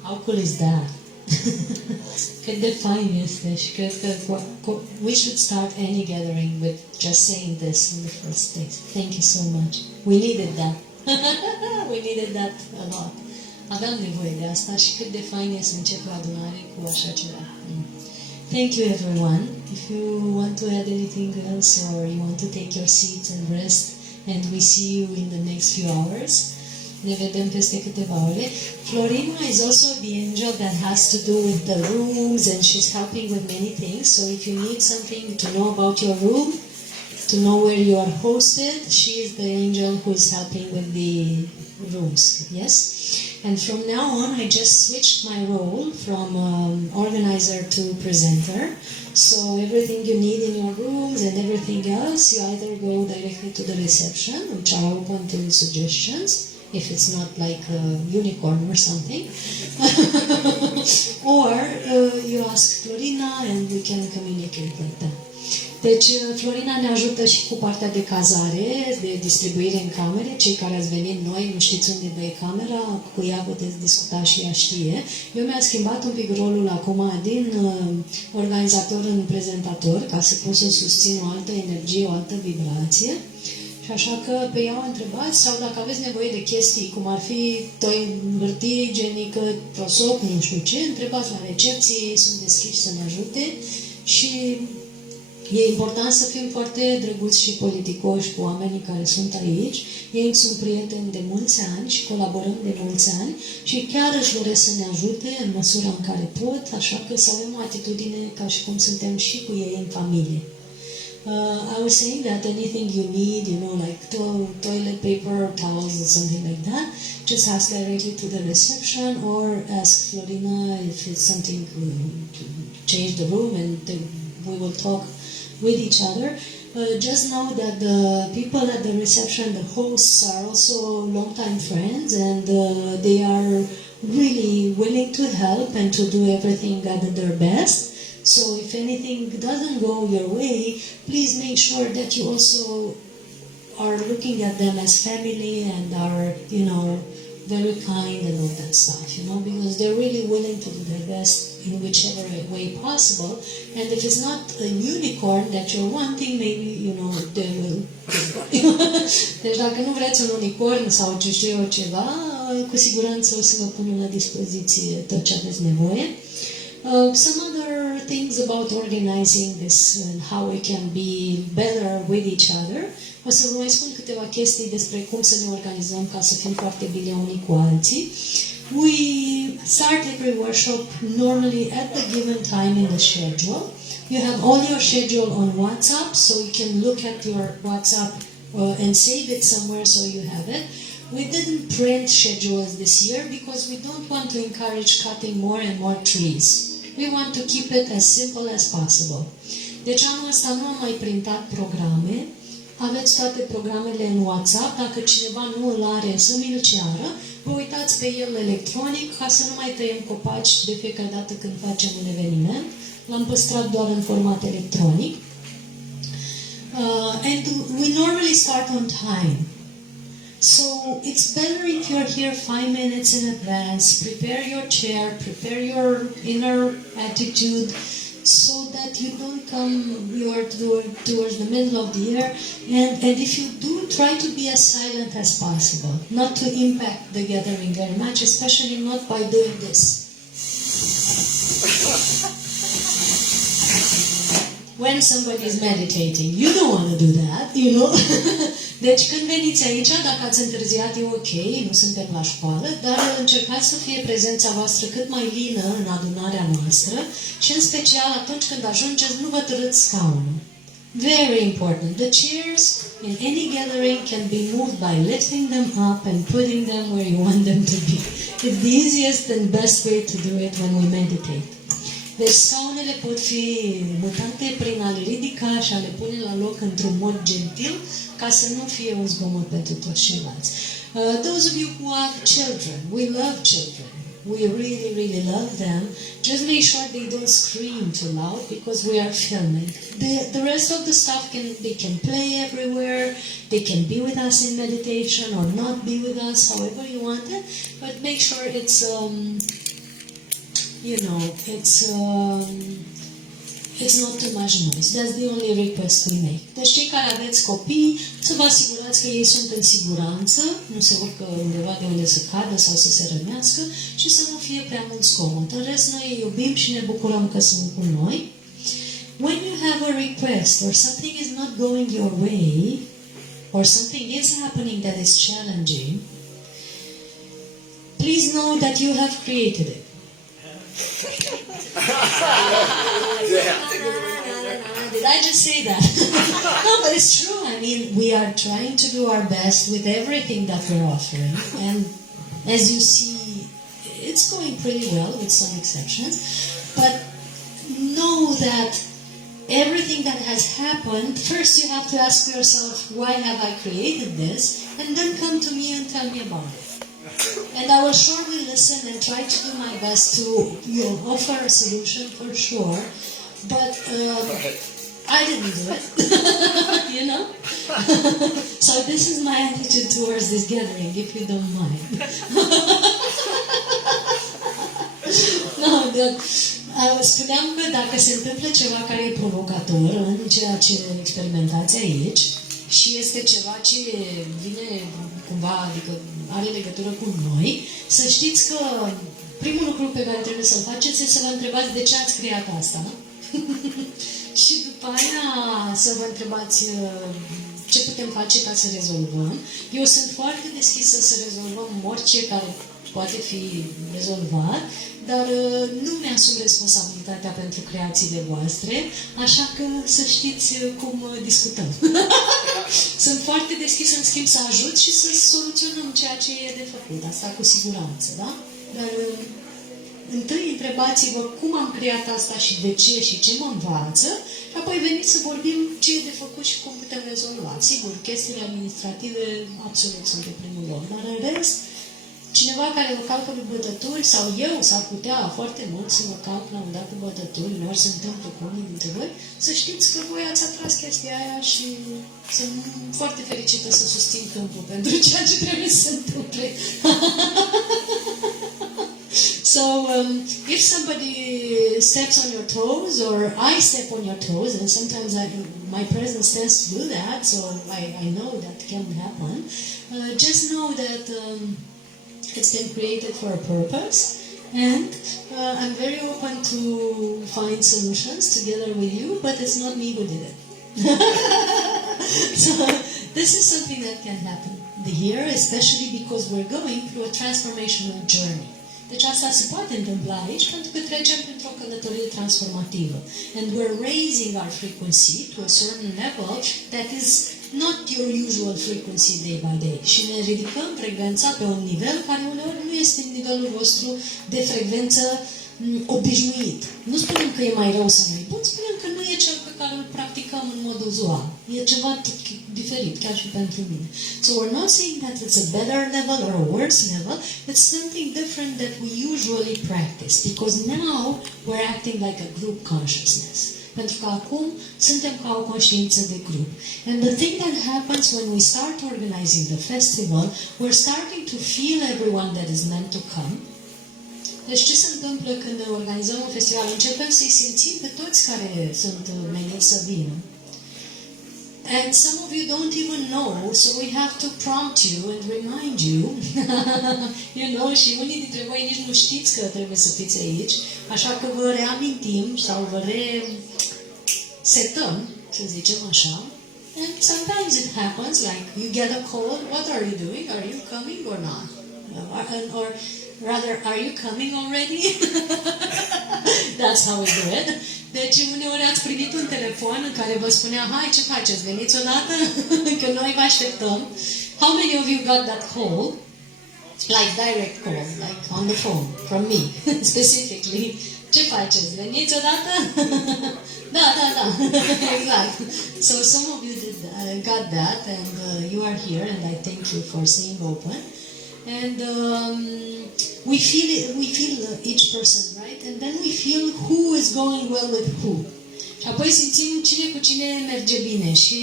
How cool is that? Cât de fain este și cred că we should start any gathering with just saying this in the first place. Thank you so much. We needed that. We needed that a lot. Aveam nevoie de asta și cât de fain e să încep o adunare cu așa ceva. Thank you everyone. If you want to add anything else or you want to take your seats and rest, and we see you in the next few hours. Ne vedem peste câteva ore. Florina is also the angel that has to do with the rooms and she's helping with many things. So if you need something to know about your room, to know where you are hosted, she is the angel who is helping with the rooms. Yes? And from now on, I just switched my role from organizer to presenter. So everything you need in your rooms and everything else, you either go directly to the reception, which are open to suggestions, if it's not like a unicorn or something, or you ask Florina and we can communicate like that. Deci, Florina ne ajută și cu partea de cazare, de distribuire în camere. Cei care ați venit noi, nu știți unde dă camera, cu ea puteți discuta și ea știe. Eu mi-am schimbat un pic rolul acum din organizator în prezentator, ca să pot să susțin o altă energie, o altă vibrație. Și așa că pe ea o întrebați sau dacă aveți nevoie de chestii, cum ar fi toi hârtie igienică, prosop, nu știu ce, întrebați la recepție, ei sunt deschiși să ne ajute și e important să fim foarte drăguți și politicoși cu oamenii care sunt aici. Ei sunt prieteni de mulți ani și colaborăm de mulți ani și chiar își doresc să ne ajute în măsura în care pot, așa că să avem o atitudine ca și cum suntem și cu ei în familie. I was saying that anything you need, you know, like toilet paper, towels, or something like that, just ask directly to the reception or ask Florina if it's something to change the room and we will talk with each other. Just know that the people at the reception, the hosts, are also long-time friends and they are really willing to help and to do everything at their best. So if anything doesn't go your way, please make sure that you also are looking at them as family and are, you know, very kind and all that stuff, you know, because they're really willing to do their best in whichever way possible. And if it's not a unicorn that you're wanting, maybe, you know, they will. Deci dacă nu vreți un unicorn sau ce știu eu ceva, cu siguranță o să vă pun la dispoziție tot ce aveți nevoie. Some other things about organizing this and how we can be better with each other. O să vă mai spun câteva chestii despre cum să ne organizăm ca să fim foarte bine unii cu alții. We start every workshop normally at the given time in the schedule. You have all your schedule on WhatsApp, so you can look at your WhatsApp and save it somewhere so you have it. We didn't print schedules this year because we don't want to encourage cutting more and more trees. We want to keep it as simple as possible. Deci anul ăsta nu am mai printat programe. Aveți toate programele în WhatsApp. Dacă cineva nu îl are, să mi-l ceară. Vă uitați pe el electronic ca să nu mai tăiem copaci de fiecare dată când facem un eveniment. L-am păstrat doar în format electronic. And we normally start on time. So it's better if you're here 5 minutes in advance, prepare your chair, prepare your inner attitude so that you don't come towards the middle of the year. And if you do, try to be as silent as possible, not to impact the gathering very much, especially not by doing this. When somebody is meditating, you don't want to do that, you know. Deci când veniți aici, dacă ați întârziat, e ok, nu suntem la școală, dar încercați să fie prezența voastră cât mai lină în adunarea noastră și în special atunci când ajungeți, nu vă târâți scaunul. Very important. The chairs in any gathering can be moved by lifting them up and putting them where you want them to be. It's the easiest and best way to do it when we meditate. Deci scaunele pot fi mutate prin a le ridica și a le pune la loc într-un mod gentil ca să nu fie un zgomot pentru toți ceilalți. Those of you who have children, we love children. We really, really love them. Just make sure they don't scream too loud because we are filming. The rest of the stuff they can play everywhere. They can be with us in meditation or not be with us, however you want it. But make sure it's you know, it's not too much noise. That's the only request we make. Deci cei care aveți copii, să vă asigurați că ei sunt în siguranță, nu se urcă undeva de unde să cadă sau să se rănească și să nu fie prea mult zgomot. În rest, noi îi iubim și ne bucurăm că sunt cu noi. When you have a request or something is not going your way or something is happening that is challenging, please know that you have created it. Did I just say that? No, but it's true. I mean, we are trying to do our best with everything that we're offering. And as you see, it's going pretty well with some exceptions. But know that everything that has happened, first you have to ask yourself, why have I created this? And then come to me and tell me about it. And I will surely listen and try to do my best to offer a solution for sure. But I didn't do it, you know? So this is my attitude towards this gathering, if you don't mind. No, spuneam că dacă se întâmplă ceva care e provocator în ceea ce experimentați aici și este ceva ce vine cumva, adică are legătură cu noi, să știți că primul lucru pe care trebuie să-l faceți este să vă întrebați de ce ați creat asta. Și după aia să vă întrebați ce putem face ca să rezolvăm. Eu sunt foarte deschisă să rezolvăm orice care poate fi rezolvat, dar nu mi-asum responsabilitatea pentru creațiile voastre, așa că să știți cum discutăm. Sunt foarte deschisă, în schimb, să ajut și să soluționăm ceea ce e de făcut. Asta cu siguranță, da? Dar întâi întrebați-vă cum am creat asta și de ce și ce mă învață, și apoi veniți să vorbim ce e de făcut și cum putem rezolva. Sigur, chestiile administrative absolut sunt pe primul loc, dar în rest, cineva care vă calcă pe bătături, sau eu s-ar putea foarte mult să vă calc la un dat pe bătături, ori se întâmplă cu unii dintre voi, să știți că voi ați atras chestia aia și sunt foarte fericită să susțin câmpul pentru ceea ce trebuie să se întâmple. So, if somebody steps on your toes, or I step on your toes, and sometimes my presence tends to do that, so I know that can happen, just know that it's been created for a purpose, and I'm very open to find solutions together with you, but it's not me who did it. So, this is something that can happen here, especially because we're going through a transformational journey. Deci asta se poate întâmpla aici pentru că trecem printr-o călătorie transformativă. And we're raising our frequency to a certain level that is not your usual frequency day by day. Și ne ridicăm frecvența pe un nivel care uneori nu este nivelul vostru de frecvență obișnuit. Nu spunem că e mai rău sau mai bun, spunem că nu e cel pe care îl practicăm în mod uzual. E ceva diferit, chiar și pentru mine. So we're not saying that it's a better level or a worse level, it's something different that we usually practice, because now we're acting like a group consciousness. Pentru că acum suntem ca o conștiință de grup. And the thing that happens when we start organizing the festival, we're starting to feel everyone that is meant to come. Deci ce se întâmplă când organizăm un festival? Începem să-i simțim pe toți care sunt meniți să vină. And some of you don't even know, so we have to prompt you and remind you. You know, și unii dintre voi nici nu știți că trebuie să fiți aici, așa că vă reamintim sau vă resetăm, să zicem așa. And sometimes it happens, like you get a call, what are you doing? Are you coming or not? Or rather, are you coming already? That's how we do it. Deci uneori ați primit un telefon în care vă spunea, hai, ce faceți, veniți odată? Că noi vă așteptăm. How many of you got that call? Like direct call, like on the phone, from me, specifically. Ce faceți, veniți odată? Da. Exact. So some of you got that, and you are here, and I thank you for staying open. And we feel each person, right? And then we feel who is going well with who. Și apoi simțim cine cu cine merge bine și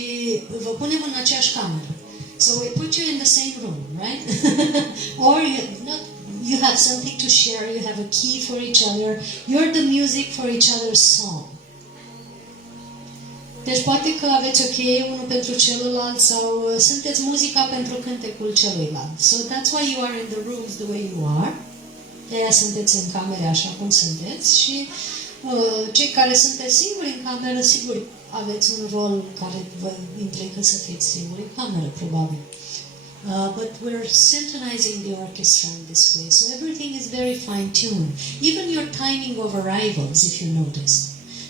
vă punem în aceeași cameră. So we put you in the same room, right? Or you have something to share, you have a key for each other, you're the music for each other's song. Deci poate că aveți o cheie unul pentru celălalt sau sunteți muzica pentru cântecul celuilalt. So that's why you are in the rooms the way you are. De-aia sunteți în camere așa cum sunteți și cei care sunteți singuri în cameră, sigur, aveți un rol care vă implică să fiți singuri în cameră, probabil. But we're synchronizing the orchestra in this way, so everything is very fine-tuned. Even your timing of arrivals, if you notice.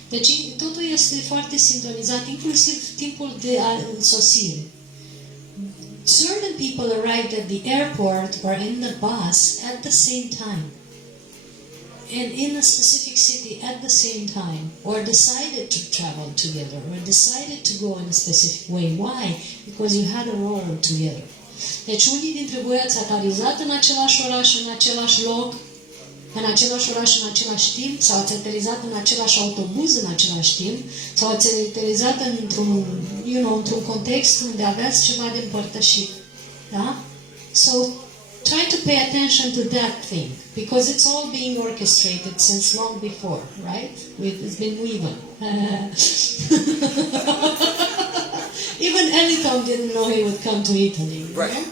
Deci totul este foarte sintonizat, inclusiv timpul de sosire. Certain people arrived at the airport or in the bus at the same time. And in a specific city at the same time, or decided to travel together, or decided to go in a specific way. Why? Because you had a role together. Deci unii dintre voi ați aterizat în același oraș, în același loc, în același oraș, în același timp, sau ați aterizat în același autobuz în același timp, sau ați aterizat într-un context unde aveați ceva de împărtășit. Da? So, try to pay attention to that thing, because it's all being orchestrated since long before, right? It's been woven. Even Elitom didn't know he would come to Italy. Right.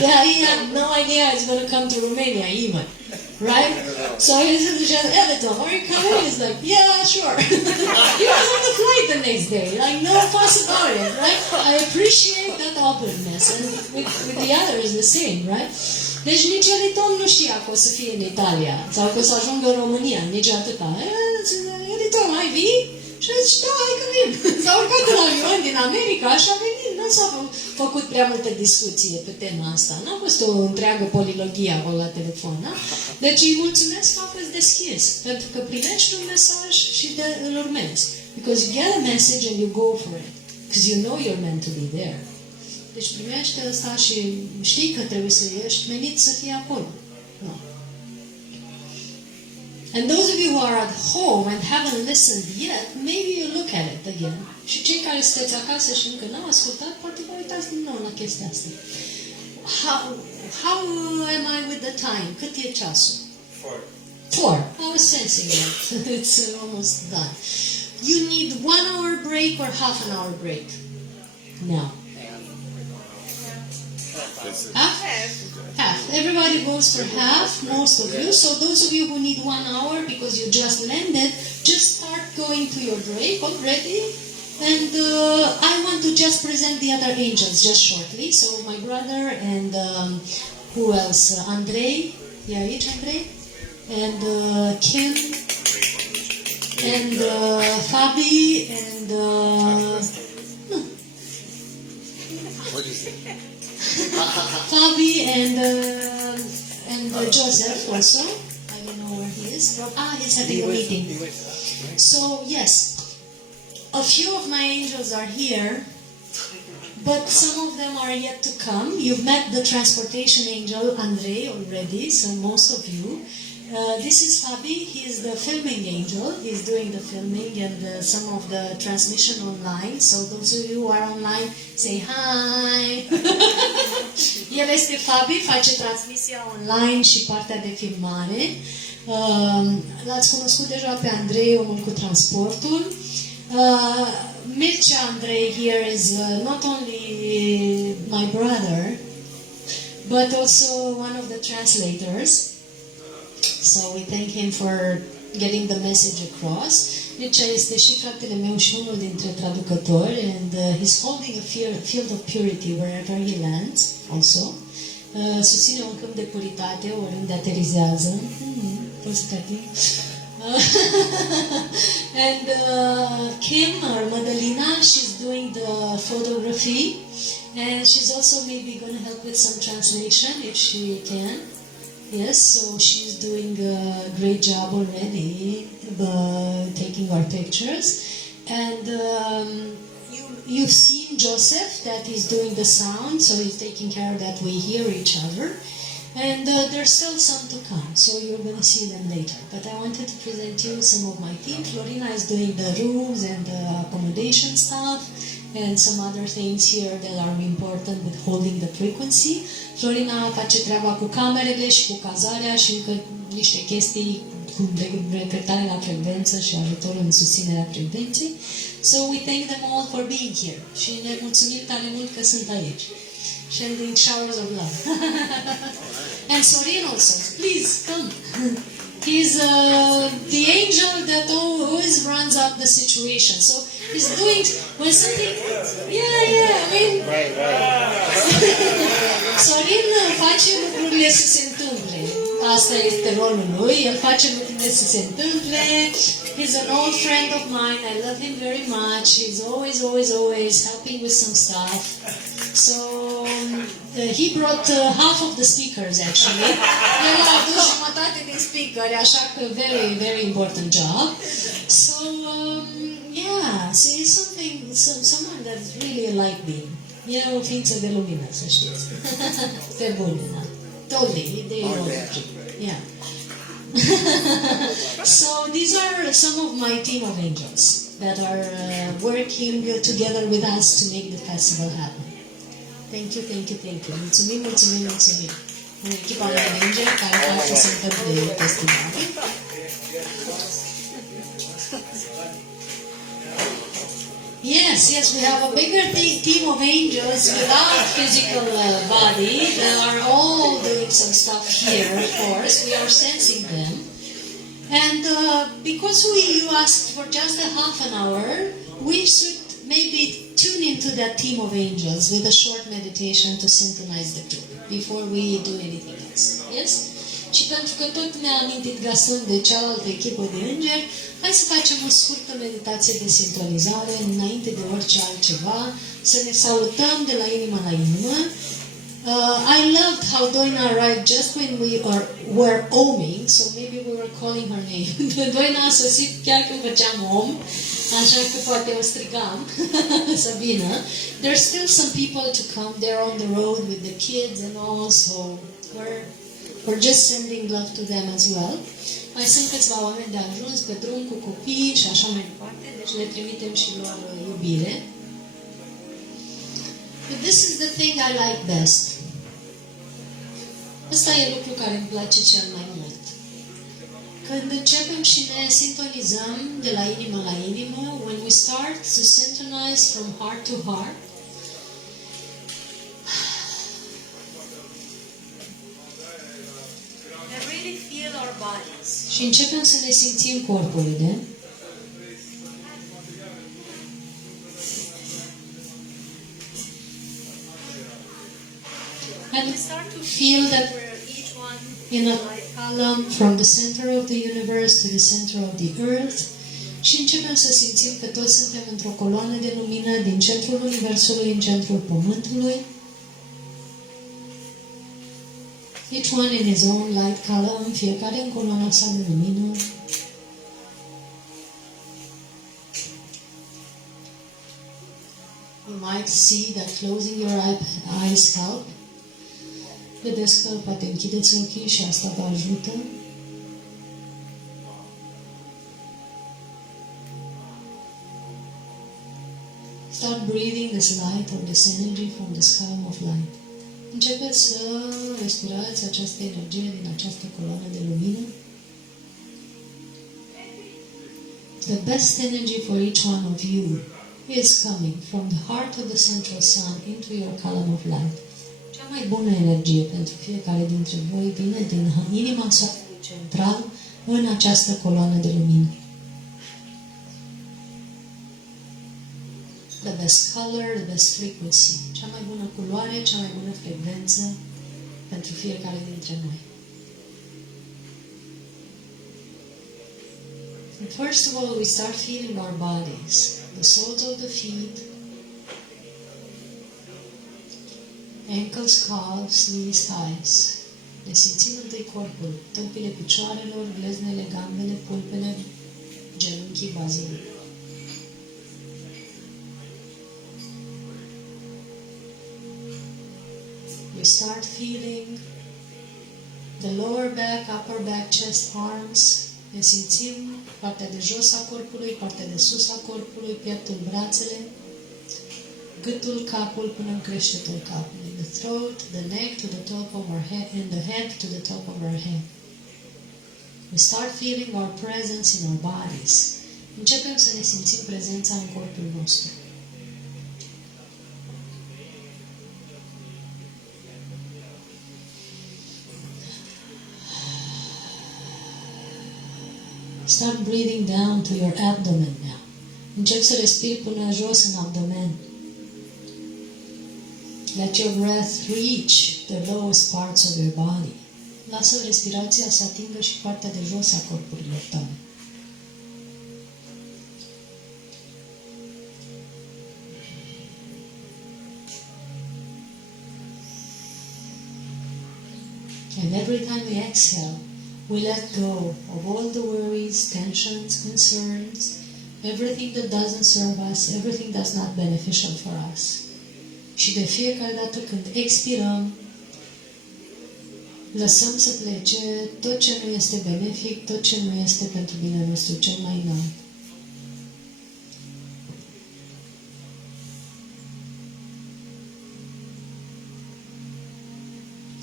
Yeah, he had no idea he's going to come to Romania even. Right? So he said to Elitom, are you coming? He's like, yeah, sure. He was on the flight the next day. Like, no fuss about it, right? I appreciate that openness. And with the others, the same, right? Deci nici Elitom nu știa că o să fie în Italia sau că o să ajungă în România, nici atâta. Elitom, ai vii? Și a zis, da, hai că vin. S-a urcat în avion din America și a venit. Nu s-a făcut prea multă discuție pe tema asta. N-a fost o întreagă polilogie acolo la telefon, da? Deci îi mulțumesc că a fost deschis, pentru că primești un mesaj și îl urmezi. Because you get a message and you go for it. Because you know you're meant to be there. Deci primește ăsta și știi că trebuie să ești menit să fii acolo. No. And those of you who are at home and haven't listened yet, maybe you look at it again. Și cei care sunteți acasă și încă n-au ascultat, poate vă uitați din nou la chestia asta. How am I with the time? Cât e ceasul? 4. I was sensing it. It's almost done. You need 1 hour break or half an hour break? No. Half. Everybody goes for half, most of you. So those of you who need 1 hour because you just landed, just start going to your break already. And I want to just present the other angels just shortly. So my brother and who else? Andrei. Yeah, aici Andrei. And Kim. And Fabi. And... What is it? Fabi and Joseph also. I don't know where he is. He's having a meeting. So yes, a few of my angels are here, but some of them are yet to come. You've met the transportation angel Andrei already, so most of you. This is Fabi. He is the filming angel. He's doing the filming and some of the transmission online. So those of you who are online, say hi. El este Fabi, face transmisia online și partea de filmare. L-ați cunoscut deja pe Andrei, omul cu transportul. Mircea Andrei here is not only my brother, but also one of the translators. So we thank him for getting the message across. Mircea este și fratele meu și unul dintre traducători, and he's holding a field of purity wherever he lands also. Susține un câmp de puritate oriunde aterizează. And Kim, or Madalina, she's doing the photography, and she's also maybe going to help with some translation if she can. Yes, so she's doing a great job already, taking our pictures. And you've seen Joseph, that he's doing the sound, so he's taking care that we hear each other. And there's still some to come, so you're going to see them later. But I wanted to present you some of my team. Florina is doing the rooms and the accommodation stuff, and some other things here that are important with holding the frequency. Florina face treaba cu camerele și cu cazarea și încă niște chestii cu reflectare la frecvență și ajutor în susținerea frecvenței. So we thank them all for being here. Și ne mulțumim tare mult că sunt aici. Sending showers of love. And Sorin also, please come. He's the angel that always runs up the situation. So he's doing when something. Yeah. I mean, Sorin face lucrurile să se întâmple. Asta este rolul lui. El face lucrurile să se întâmple. He's an old friend of mine. I love him very much. He's always helping with some stuff. So he brought half of the speakers actually. El a adus jumătate din speakeri, așa că very important job. So so he's someone that's really a light being. E o ființă de lumină, să știți. Pe bune, da. Totally, they all. Yeah. So these are some of my team of angels that are working together with us to make the festival happen. Thank you. Mulțumim. Echipa de angel care face să întâmple festivalul. Yes, we have a bigger team of angels without physical body. They are all doing some stuff here, of course. We are sensing them. And because you asked for just a half an hour, we should maybe tune into that team of angels with a short meditation to synchronize the group before we do anything else. Yes? Și pentru că tot ne-a amintit Gaston de cealaltă echipă de îngeri, hai să facem o scurtă meditație de sincronizare înainte de orice altceva, să ne salutăm de la inimă la inimă. I loved how Doina arrived just when we were oming, so maybe we were calling her name. Doina a sosit chiar când făceam om, așa că poate o strigam să vină. There's still some people to come. They're on the road with the kids and all, so we're just sending love to them as well. Mai sunt câțiva oameni de ajuns pe drum cu copii și așa mai departe, deci le trimitem și lor iubire. But this is the thing I like best. Ăsta e lucru care îmi place cel mai mult. Când începem și ne sintonizăm de la inimă la inimă, when we start to synchronize from heart to heart, I really feel our bodies. și începem să ne simțim corpurile, and we start to feel that Where each one in a column from the center of the universe to the center of the earth, și începem să simțim că toți suntem într-o coloană de lumină din centrul universului în centrul pământului. Each one in his own light column, fiecare în coloana sa de lumină. You might see that closing your eyes help. Vedeți că poate închideți ochii și asta vă ajută. Start breathing this light or this energy from this column of light. Începeți să respirați această energie din această coloană de lumină. The best energy for each one of you is coming from the heart of the central sun into your column of light. Cea mai bună energie pentru fiecare dintre voi vine din inima soarelui central în această coloană de lumină. The best color, the best frequency. Cea mai bună culoare, cea mai bună frecvență pentru fiecare dintre noi. And first of all, we start feeling our bodies, the soles of the feet, ankles, calves, knees, thighs. Ne simțim întâi corpul, tălpile picioarelor, gleznele, gambele, pulpele, genunchii, bazilul. We start feeling the lower back, upper back, chest, arms. Ne simțim partea de jos a corpului, partea de sus a corpului, pieptul, brațele. gâtul, capul până în creștetul capului. The throat, the neck to the top of our head, and the head to the top of our head. We start feeling our presence in our bodies. Începem să ne simțim prezența în corpul nostru. Start breathing down to your abdomen now. Încep să respiri până jos în abdomen. Let your breath reach the lowest parts of your body. Lasă respirația să atingă și partea de jos a corpurilor tale. And every time we exhale, we let go of all the worries, tensions, concerns, everything that doesn't serve us, everything that's not beneficial for us. Și de fiecare dată când expirăm, lăsăm să plece tot ce nu este benefic, tot ce nu este pentru binele nostru cel mai înalt.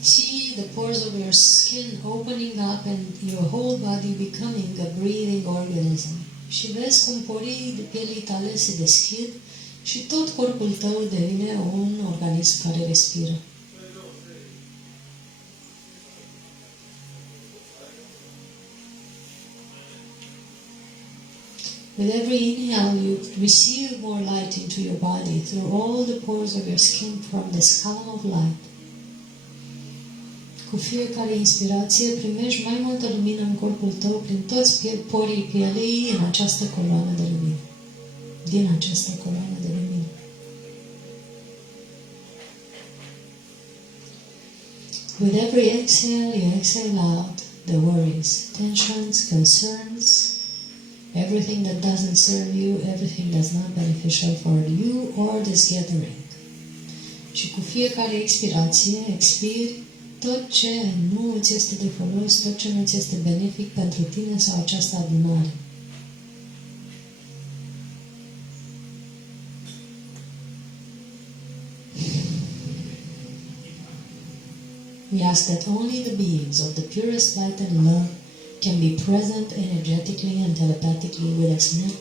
See the pores of your skin opening up and your whole body becoming a breathing organism. Și vezi cum porii de pielii tale se deschid și tot corpul tău devine un organism care respiră. With every inhale, you receive more light into your body through all the pores of your skin from the scala of light. Cu fiecare inspirație primești mai multă lumină în corpul tău prin toți porii pielei în această coloană de lumină. Din această coloană de lumină. With every exhale, you exhale out the worries, tensions, concerns, everything that doesn't serve you, everything that's not beneficial for you or this gathering. Și cu fiecare expirație, expiri tot ce nu îți este de folos, tot ce nu îți este benefic pentru tine sau această adunare. We ask that only the beings of the purest light and love can be present energetically and telepathically with us now.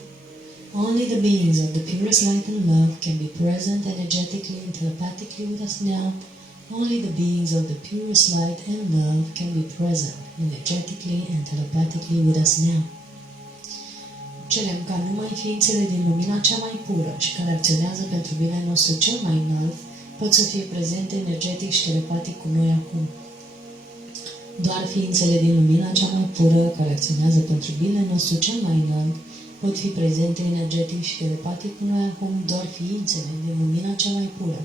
Only the beings of the purest light and love can be present energetically and telepathically with us now. Only the beings of the purest light and love can be present energetically and telepathically with us now. Cerem ca numai ființele din lumina cea mai pură și care acționează pentru binele nostru cel mai înalt pot să fie prezente energetic și telepatic cu noi acum. Doar ființele din lumina cea mai pură care acționează pentru binele nostru cel mai înalt pot fi prezente energetic și telepatic cu noi acum. Doar ființele din lumina cea mai pură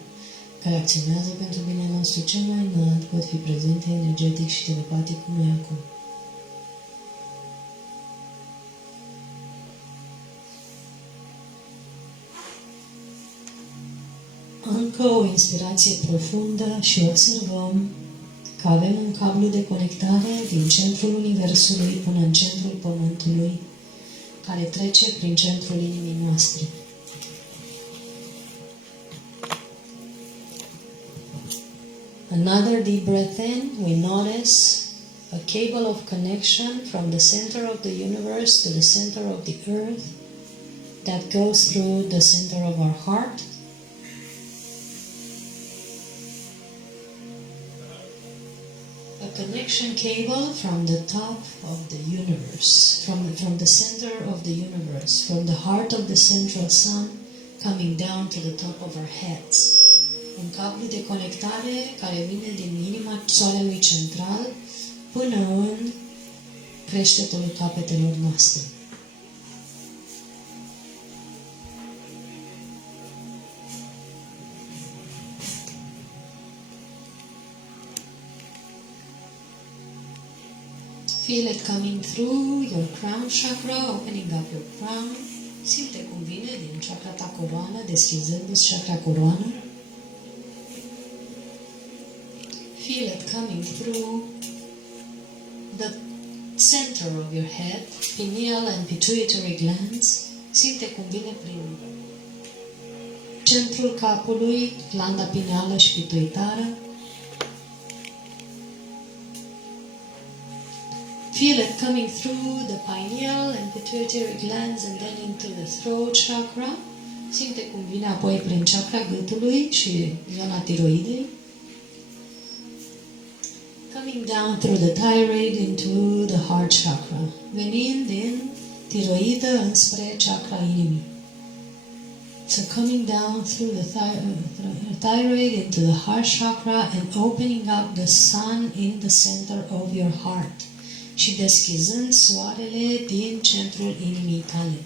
care acționează pentru binele nostru cel mai înalt pot fi prezente energetic și telepatic cu noi acum. Încă o inspirație profundă și observăm că avem un cablu de conectare din centrul Universului până în centrul Pământului, care trece prin centrul inimii noastre. Another deep breath in, we notice a cable of connection from the center of the universe to the center of the earth that goes through the center of our heart. A connection cable from the top of the universe, from the center of the universe, from the heart of the central sun, coming down to the top of our heads. Un cablu de conectare care vine din inima soarelui central până în creștetul capetelor noastre. Feel it coming through your crown chakra, opening up your crown. Simte cum vine din chakra ta coroană, deschizându-ți chakra coroană. Feel it coming through the center of your head, pineal and pituitary glands. Simte cum vine prin centrul capului, glanda pineală și pituitară. Feel it coming through the pineal and pituitary glands and then into the throat chakra. Simte cum vine apoi prin chakra gâtului și zona tiroidei. Coming down through the thyroid into the heart chakra. Venind din tiroidă înspre chakra inimii. So coming down through the thyroid into the heart chakra and opening up the sun in the center of your heart. Și deschizând soarele din centrul inimii tale.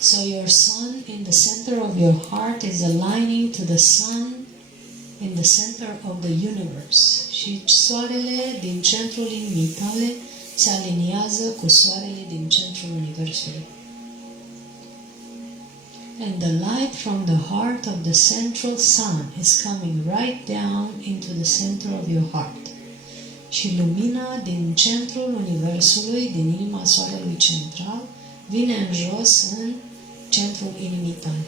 So your sun in the center of your heart is aligning to the sun in the center of the universe. Și soarele din centrul inimii tale se aliniază cu soarele din centrul universului. And the light from the heart of the central sun is coming right down into the center of your heart. Și lumina din centrul universului, din inima soarelui central, vine în jos în centrul inimii tale.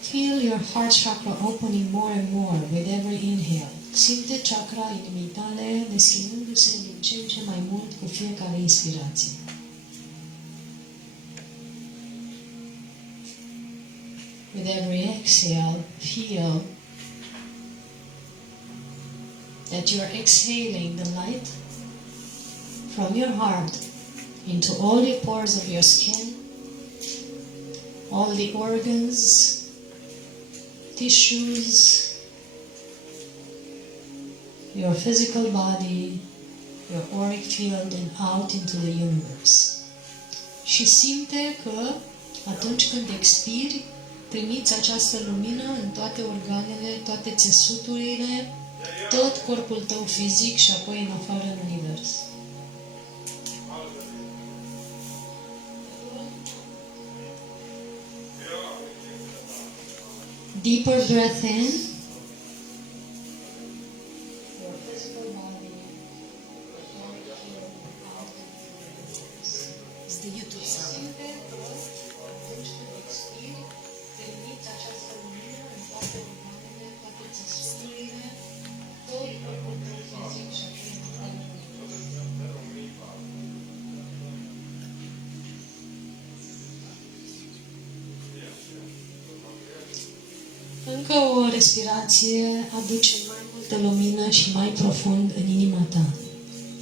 Feel your heart chakra opening more and more with every inhale. Simte chakra inimii tale deschizându-se din ce în ce mai mult cu fiecare inspirație. With every exhale, feel that you are exhaling the light from your heart into all the pores of your skin, all the organs, tissues, your physical body, your auric field, and out into the universe. Și simte că atunci când expiri, primiți această lumină în toate organele, toate țesuturile, tot corpul tău fizic și apoi în afară în univers. Deeper breath in. Your physical body, your auric field, out into the universe. It's the YouTube sound. Simte că atunci când expiri, primiți această lumină în toate organele, toate țesuturile, tot corpul tău fizic și apoi în afară în univers. Încă o respirație aduce mai multă lumină și mai profund în inima ta.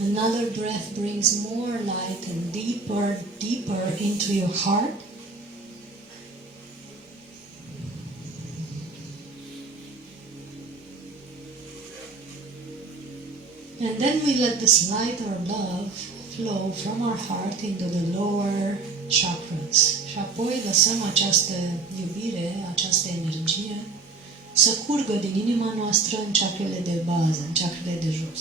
Another breath brings more light and deeper into your heart. And then we let this light or love flow from our heart into the lower chakras. Și apoi lăsăm această iubire, această energie să curgă din inima noastră în chakrele de bază, în chakrele de jos.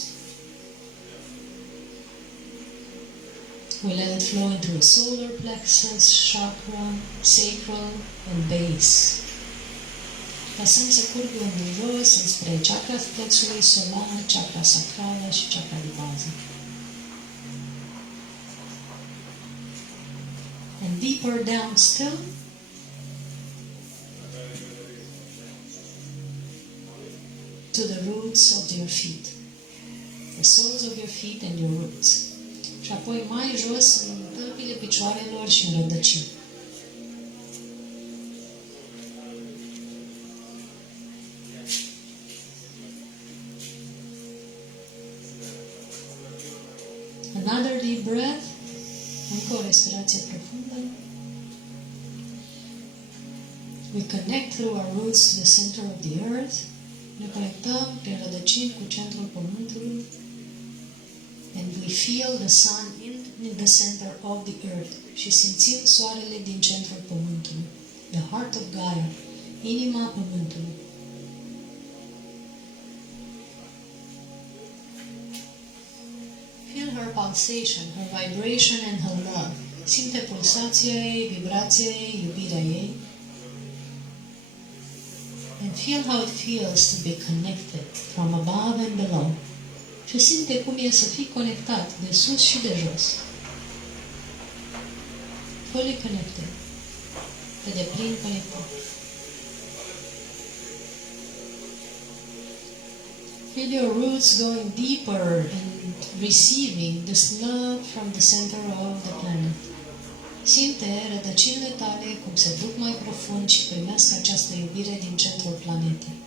We let it flow into the solar plexus, chakra, sacral and base. Lăsăm să curgă în jos, înspre chakra plexului solar, chakra sacrală și chakra de bază. And deeper down still, to the roots of your feet, the soles of your feet and your roots. Și apoi mai jos în tălpile picioarelor și în rădăcini. Another deep breath. Încă o respirație profundă. We connect through our roots to the center of the earth. Ne conectăm prin rădăcini cu centrul pământului. And we feel the sun in the center of the earth. Și simțim soarele din centrul pământului. The heart of Gaia. Inima pământului. Feel her pulsation, her vibration and her love. Simte pulsația ei, vibrația ei, iubirea ei. And feel how it feels to be connected from above and below. Și simte cum e să fii conectat de sus și de jos. Fully connected. Pe deplin conectat. Feel your roots going deeper and receiving this love from the center of the planet. Simte rădăcinile tale cum se duc mai profund și primesc această iubire din centrul planetei.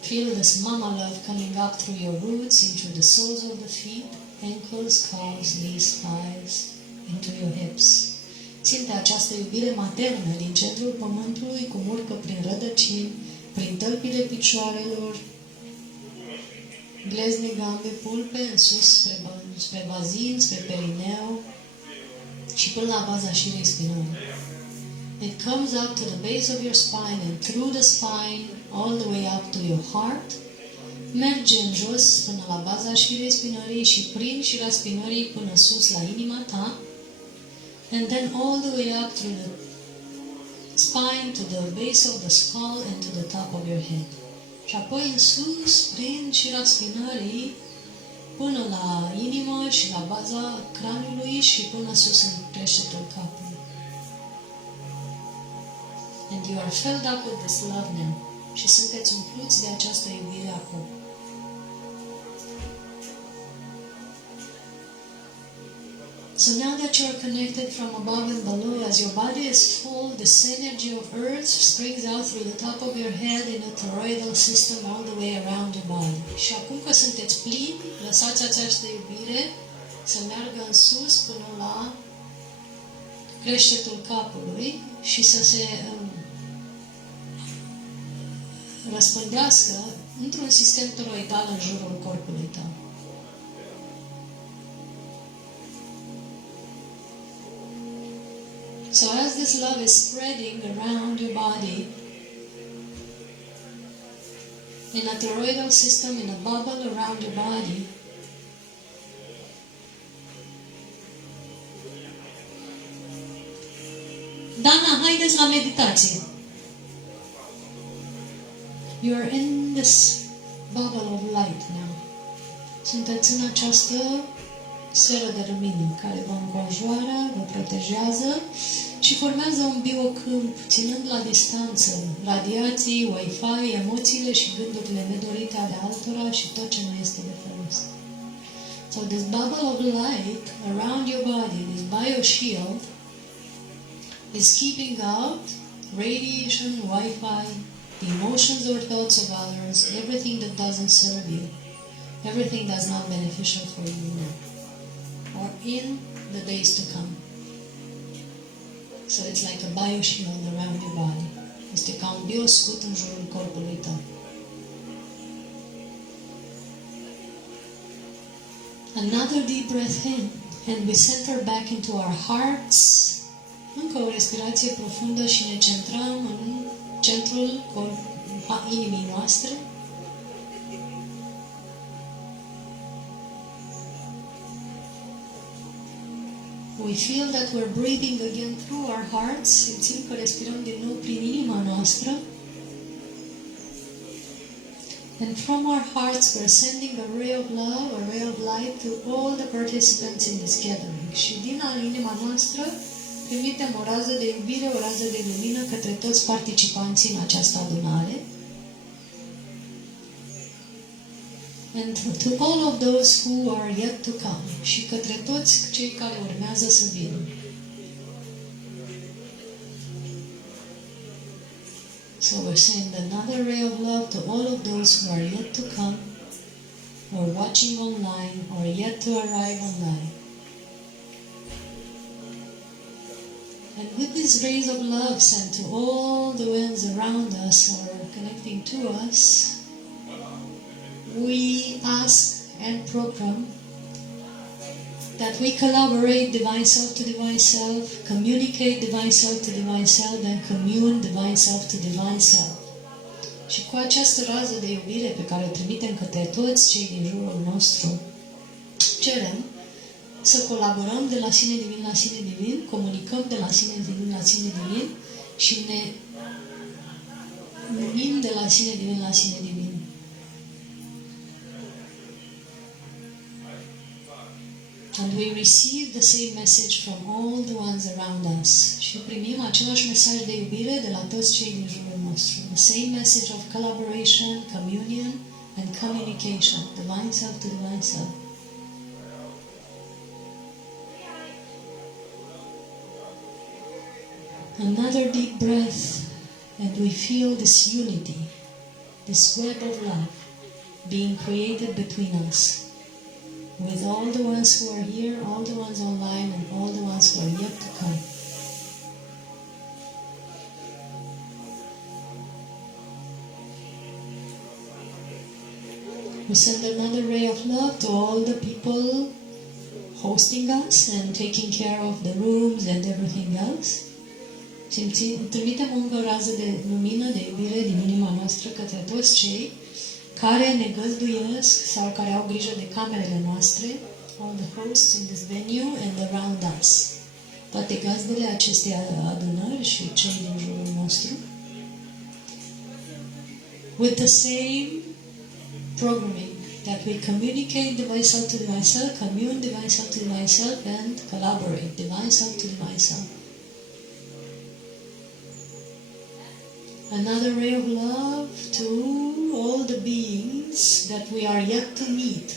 Feel this mama love coming up through your roots into the soles of the feet, ankles, calves, knees, thighs, into your hips. Simte această iubire maternă din centrul pământului cum urcă prin rădăcini, prin tălpile picioarelor, glezne, gambe, pulpe, în sus spre bazin, spre perineu și până la baza șirei spinării. It comes up to the base of your spine and through the spine all the way up to your heart. Merge în jos până la baza șirei spinării și prin șirea spinării până sus la inima ta. And then all the way up through the spine to the base of the skull and to the top of your head. Și apoi în sus, prin șirea spinării, până la inimă și la baza craniului și până sus în creștetul capului. And you are filled up with this love now. Și sunteți umpluți de această iubire acum. So now that you are connected from above and below, as your body is full, this energy of earth springs out through the top of your head in a toroidal system all the way around your body. Și acum că sunteți plini, lăsați această iubire să meargă în sus până la creștetul capului și să se răspândească într-un sistem toroidal în jurul corpului tău. So as this love is spreading around your body, in a toroidal system, in a bubble around your body, Dana, haideți la meditație. You are in this bubble of light now. Sunteți în această sferă de lumină care vă înconjoară, vă protejează și formează un biocâmp, ținând la distanță radiații, Wi-Fi, emoțiile și gândurile nedorite ale altora și tot ce nu este de folos. So this bubble of light around your body, this bioshield, is keeping out radiation, Wi-Fi, the emotions or thoughts of others, everything that doesn't serve you, everything that's not beneficial for you now, or in the days to come. So it's like a bioshield around your body. Este ca un bioscut în jurul corpului tău. Another deep breath in, and we center back into our hearts. Încă o respirație profundă și ne centrăm în centrul inimii noastre. We feel that we're breathing again through our hearts. Simțim că respirăm din nou prin inima noastră. And from our hearts we're sending a ray of love, a ray of light to all the participants in this gathering. Și din inima noastră trimitem o rază de iubire, o rază de lumină către toți participanții în această adunare. And to all of those who are yet to come. Și către toți cei care urmează să vină. So we're sending another ray of love to all of those who are yet to come, or watching online, or yet to arrive online. And with these rays of love sent to all the winds around us or connecting to us, we ask and program that we collaborate divine self to divine self, communicate divine self to divine self, and commune divine self to divine self. Și cu această rază de iubire pe care o trimitem către toți cei din jurul nostru, cerem să colaborăm de la sine divin la sine divin, comunicăm de la sine divin la sine divin și ne numim de la sine divin la sine divin. And we receive the same message from all the ones around us. Și primim același mesaj de iubire de la toți cei din jurul nostru. The same message of collaboration, communion and communication. Divine self to divine self. Another deep breath, and we feel this unity, this web of love being created between us, with all the ones who are here, all the ones online, and all the ones who are yet to come. We send another ray of love to all the people hosting us and taking care of the rooms and everything else. Trimitem încă o rază de lumină, de iubire din inima noastră către toți cei care ne găzduiesc sau care au grijă de camerele noastre, all the hosts in this venue and around us. Toate gazdele acestei adunări și cei din jurul nostru. With the same programming that we communicate divine self to divine self, commune divine self to divine self, and collaborate divine self to divine self. Another ray of love to all the beings that we are yet to meet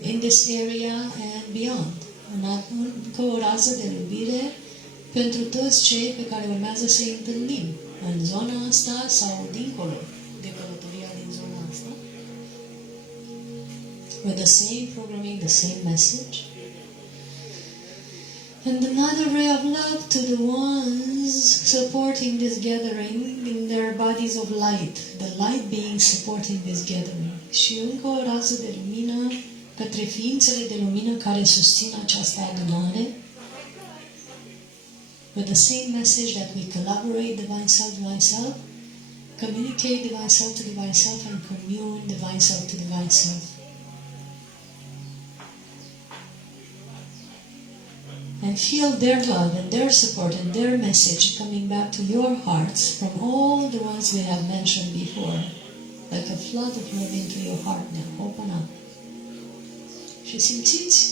in this area and beyond. Încă o rază de iubire pentru toți cei pe care urmează să-i întâlnim în zona asta sau dincolo de călătoria din zona asta. With the same programming, the same message. And another ray of love to the ones supporting this gathering in their bodies of light, the light beings supporting this gathering. Și încă o rază de lumină către ființele de lumină care susțin această adunare. With the same message that we collaborate divine self, communicate divine self to divine self, and commune divine self to divine self. And feel their love and their support and their message coming back to your hearts from all the ones we have mentioned before. Like a flood of love into your heart now. Open up. Și simțiți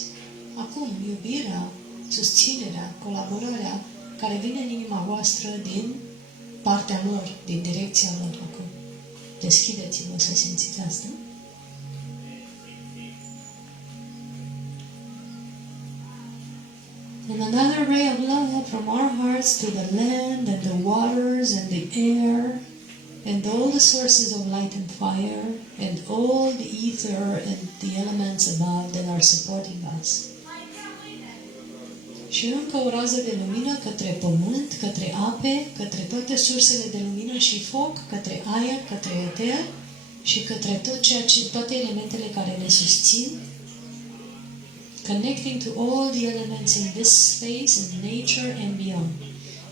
acum iubirea, susținerea, colaborarea care vine în inima voastră din partea lor, din direcția lor acum. Deschideți-vă să simțiți asta. And another ray of love from our hearts to the land and the waters and the air and all the sources of light and fire and all the ether and the elements above that are supporting us. Și încă o rază de lumină către pământ, către ape, către toate sursele de lumină și foc, către aer, către eter și către toate elementele care ne susțin. Connecting to all the elements in this space and nature and beyond.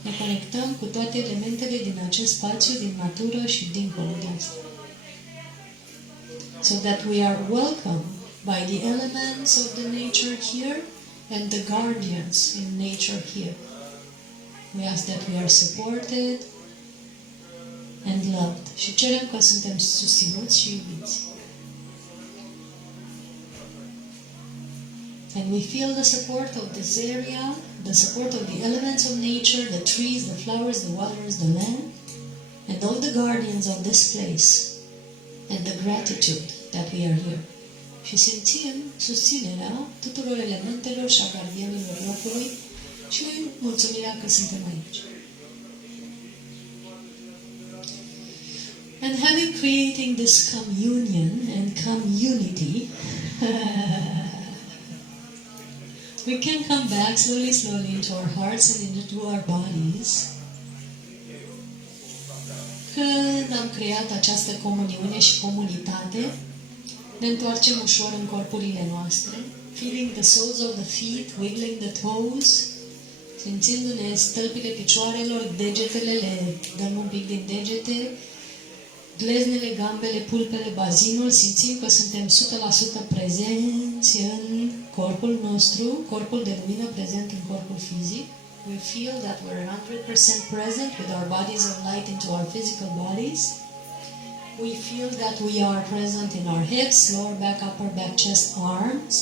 Ne conectăm cu toate elementele din acest spațiu, din natură și dincolo de asta. So that we are welcomed by the elements of the nature here and the guardians in nature here. We ask that we are supported and loved. Și cerem că suntem susținuți și iubiți. And we feel the support of this area, the support of the elements of nature, the trees, the flowers, the waters, the land, and all the guardians of this place, and the gratitude that we are here. Și simțim susținerea tuturor elementelor și a gardianilor locului și mulțumirea că suntem aici. And having creating this communion and community, we can come back slowly into our hearts and into our bodies. Când am creat această comuniune și comunitate, ne întoarcem ușor în corpurile noastre, feeling the soles of the feet, wiggling the toes, simțindu-ne stâlpile picioarelor, degetele, le dăm un pic din degete, gleznele, gambele, pulpele, bazinul, simțim că suntem 100% prezenți în corpul nostru, corpul de lumină prezent în corpul fizic. We feel that we're 100% present with our bodies of light into our physical bodies. We feel that we are present in our hips, lower back, upper back, chest, arms.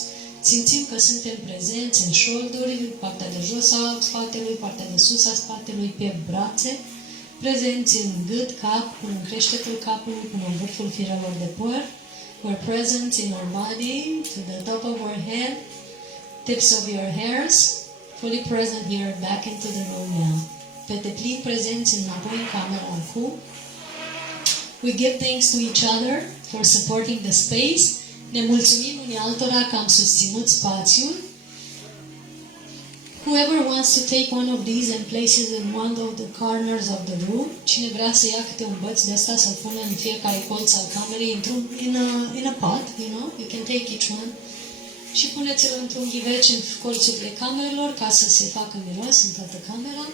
Simțim că suntem prezenți în șolduri, partea de jos a spatelui, partea de sus a spatelui, piept, brațe. Prezenți în gât, cap, până în creștetul capului, până în vârful firelor de păr. We're present in our body, to the top of our head, tips of your hairs, fully present here, back into the room now. Pe deplin prezenți înapoi în cameră acum. We give thanks to each other for supporting the space. Ne mulțumim unii altora că am susținut spațiul. Whoever wants to take one of these and place it in one of the corners of the room, cine vrea să ia câte un băț de ăsta să-l pună în fiecare colț al camerei, in a pot, you know, you can take each one, și puneți-l într-un ghiveci în colțurile camerelor ca să se facă miros în toată camera.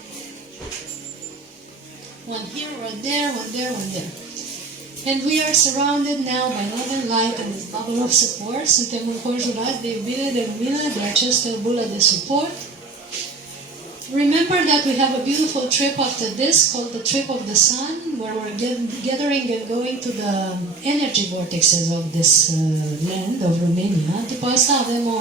One here, one there, one there, one there. And we are surrounded now by love and light and this bubble of support. Suntem înconjurați de iubire, de lumină, de această bulă de suport. Remember that we have a beautiful trip after this called the Trip of the Sun, where we're gathering and going to the energy vortexes of this land of Romania. După asta avem o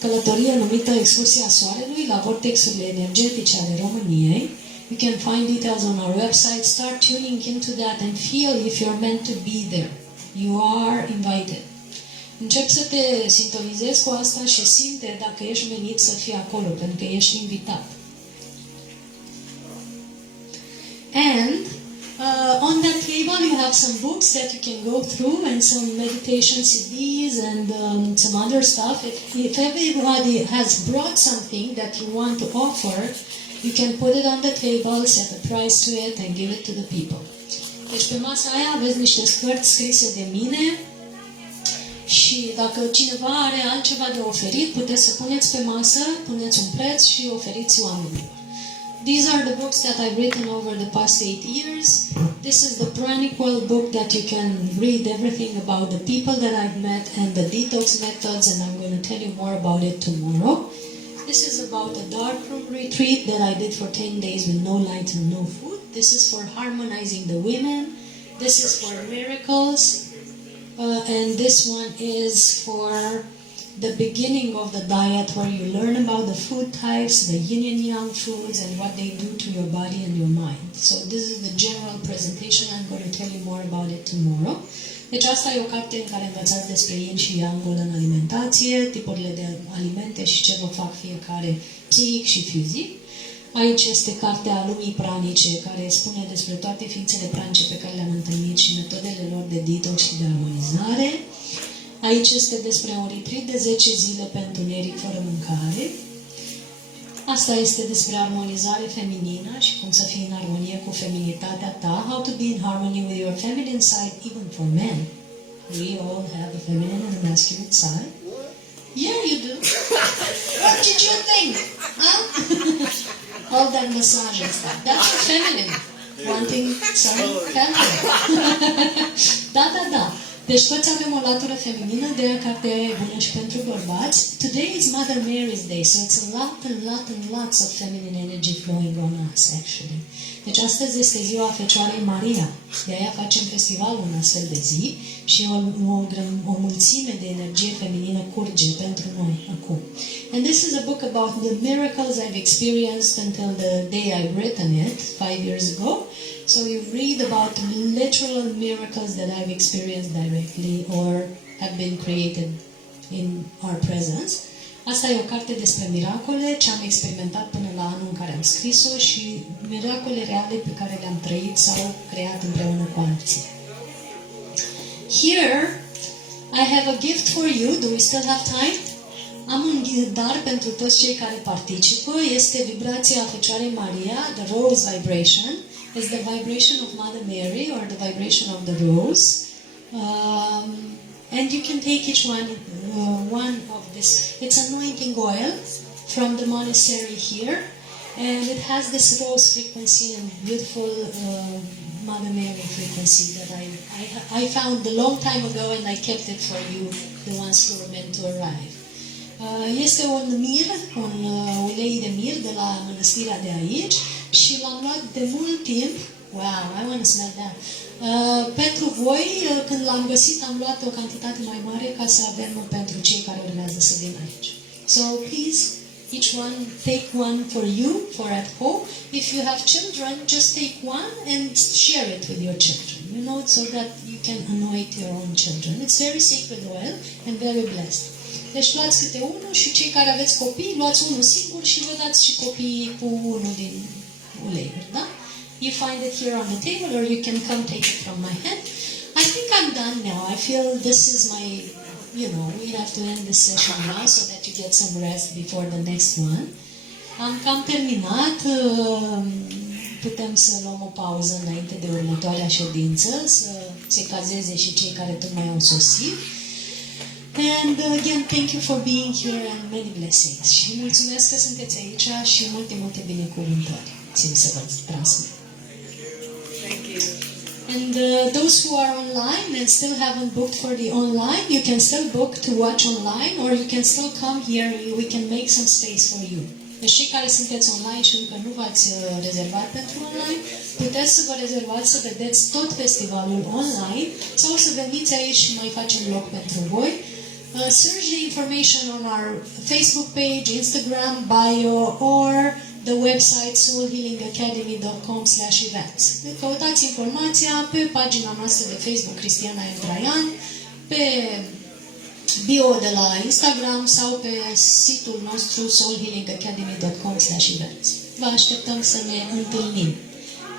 călătorie numită Excursia Soarelui la vortexurile energetice ale României. You can find details on our website. Start tuning into that and feel if you're meant to be there. You are invited. Încep să te sintonizezi cu asta și simte dacă ești menit să fii acolo, pentru că ești invitat. And on that table you have some books that you can go through and some meditation CDs and some other stuff. If everybody has brought something that you want to offer, you can put it on the table, set a price to it and give it to the people. Deci pe masa aia aveți niște cărți scrise de mine. Și dacă cineva are altceva de oferit, puteți să puneți pe masă, puneți un preț și oferiți oamenilor. These are the books that I've written over the past 8 years. This is the PRANIC book that you can read everything about the people that I've met and the detox methods, and I'm going to tell you more about it tomorrow. This is about a dark room retreat that I did for 10 days with no light and no food. This is for harmonizing the women. This is for miracles. And this one is for the beginning of the diet, where you learn about the food types, the yin and yang foods, and what they do to your body and your mind. So this is the general presentation. I'm going to tell you more about it tomorrow. Deci asta e o carte în care învățați despre yin și yang în alimentație, tipurile de alimente și ce vă fac fiecare psihic și fizic. Aici este cartea lumii pranice, care spune despre toate ființele pranice pe care le-am întâlnit și metodele lor de detox și de armonizare. Aici este despre un retreat de 10 zile pe întuneric fără mâncare. Asta este despre armonizare feminină și cum să fii în armonie cu feminitatea ta. How to be in harmony with your feminine side, even for men. We all have a feminine and a masculine side. Yeah, you do. What did you think? Huh? All that massage and stuff. That's feminine. Wanting some feminine. Da. Deci toți avem o latură feminină, de aia cartea e bună și pentru bărbați. Today is Mother Mary's Day, so it's lots of feminine energy flowing on us, actually. Deci astăzi este ziua Fecioarei Maria. De aia facem festivalul în astfel de zi și o mulțime de energie feminină curge pentru noi acum. And this is a book about the miracles I've experienced until the day I've written it 5 years ago. So you read about literal miracles that I've experienced directly or have been created in our presence. Asta e o carte despre miracole, ce am experimentat până la anul în care am scris-o și miracole reale pe care le-am trăit sau creat împreună cu alții. Here, I have a gift for you. Do we still have time? Am un dar pentru toți cei care participă. Este vibrația Fecioarei Maria, the rose vibration. Is the vibration of Mother Mary or the vibration of the rose. And you can take each one of this. It's anointing oil from the monastery here. And it has this rose frequency and beautiful Mother Mary frequency that I found a long time ago, and I kept it for you, the ones who were meant to arrive. Este un mir, un ulei de mir de la mănăstirea de aici și l-am luat de mult timp. Wow, I want to smell that. Pentru voi, când l-am găsit, am luat o cantitate mai mare ca să avem pentru cei care urmează să vină aici. So please, each one, take one for you, for at home. If you have children, just take one and share it with your children, you know, so that you can anoint your own children. It's very sacred oil and very blessed. Deci luați câte unul și cei care aveți copii, luați unul singur și vă dați și copiii cu unul din uleiuri, da? You find it here on the table or you can come take it from my hand. I think I'm done now. I feel this is my, you know, we have to end this session now so that you get some rest before the next one. Am cam terminat. Putem să luăm o pauză înainte de următoarea ședință, să se cazeze și cei care tocmai au sosit. And again, thank you for being here and many blessings. Și mulțumesc că sunteți aici și multe, multe binecuvântări. Țin să vă transmit. Thank you. And those who are online and still haven't booked for the online, you can still book to watch online or you can still come here. We can make some space for you. Deci cei care sunteți online și încă nu v-ați rezervat pentru online, puteți să vă rezervați să vedeți tot festivalul online sau să veniți aici și mai facem loc pentru voi. Search the information on our Facebook page, Instagram, bio or the website soulhealingacademy.com/events. Căutați informația pe pagina noastră de Facebook Cristiana Eltrayan, pe bio de la Instagram sau pe site-ul nostru soulhealingacademy.com/events. Vă așteptăm să ne întâlnim.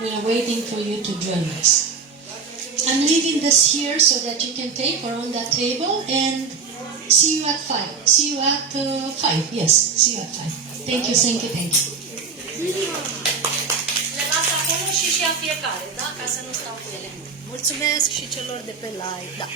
We're waiting for you to join us. I'm leaving this here so that you can take or on that table and see you at 5. See you at 5. Yes, see you at 5. Thank you, thank you, thank you. Le las acolo și a fiecare, da? Ca să nu stau cu ele. Mulțumesc și celor de pe live, da.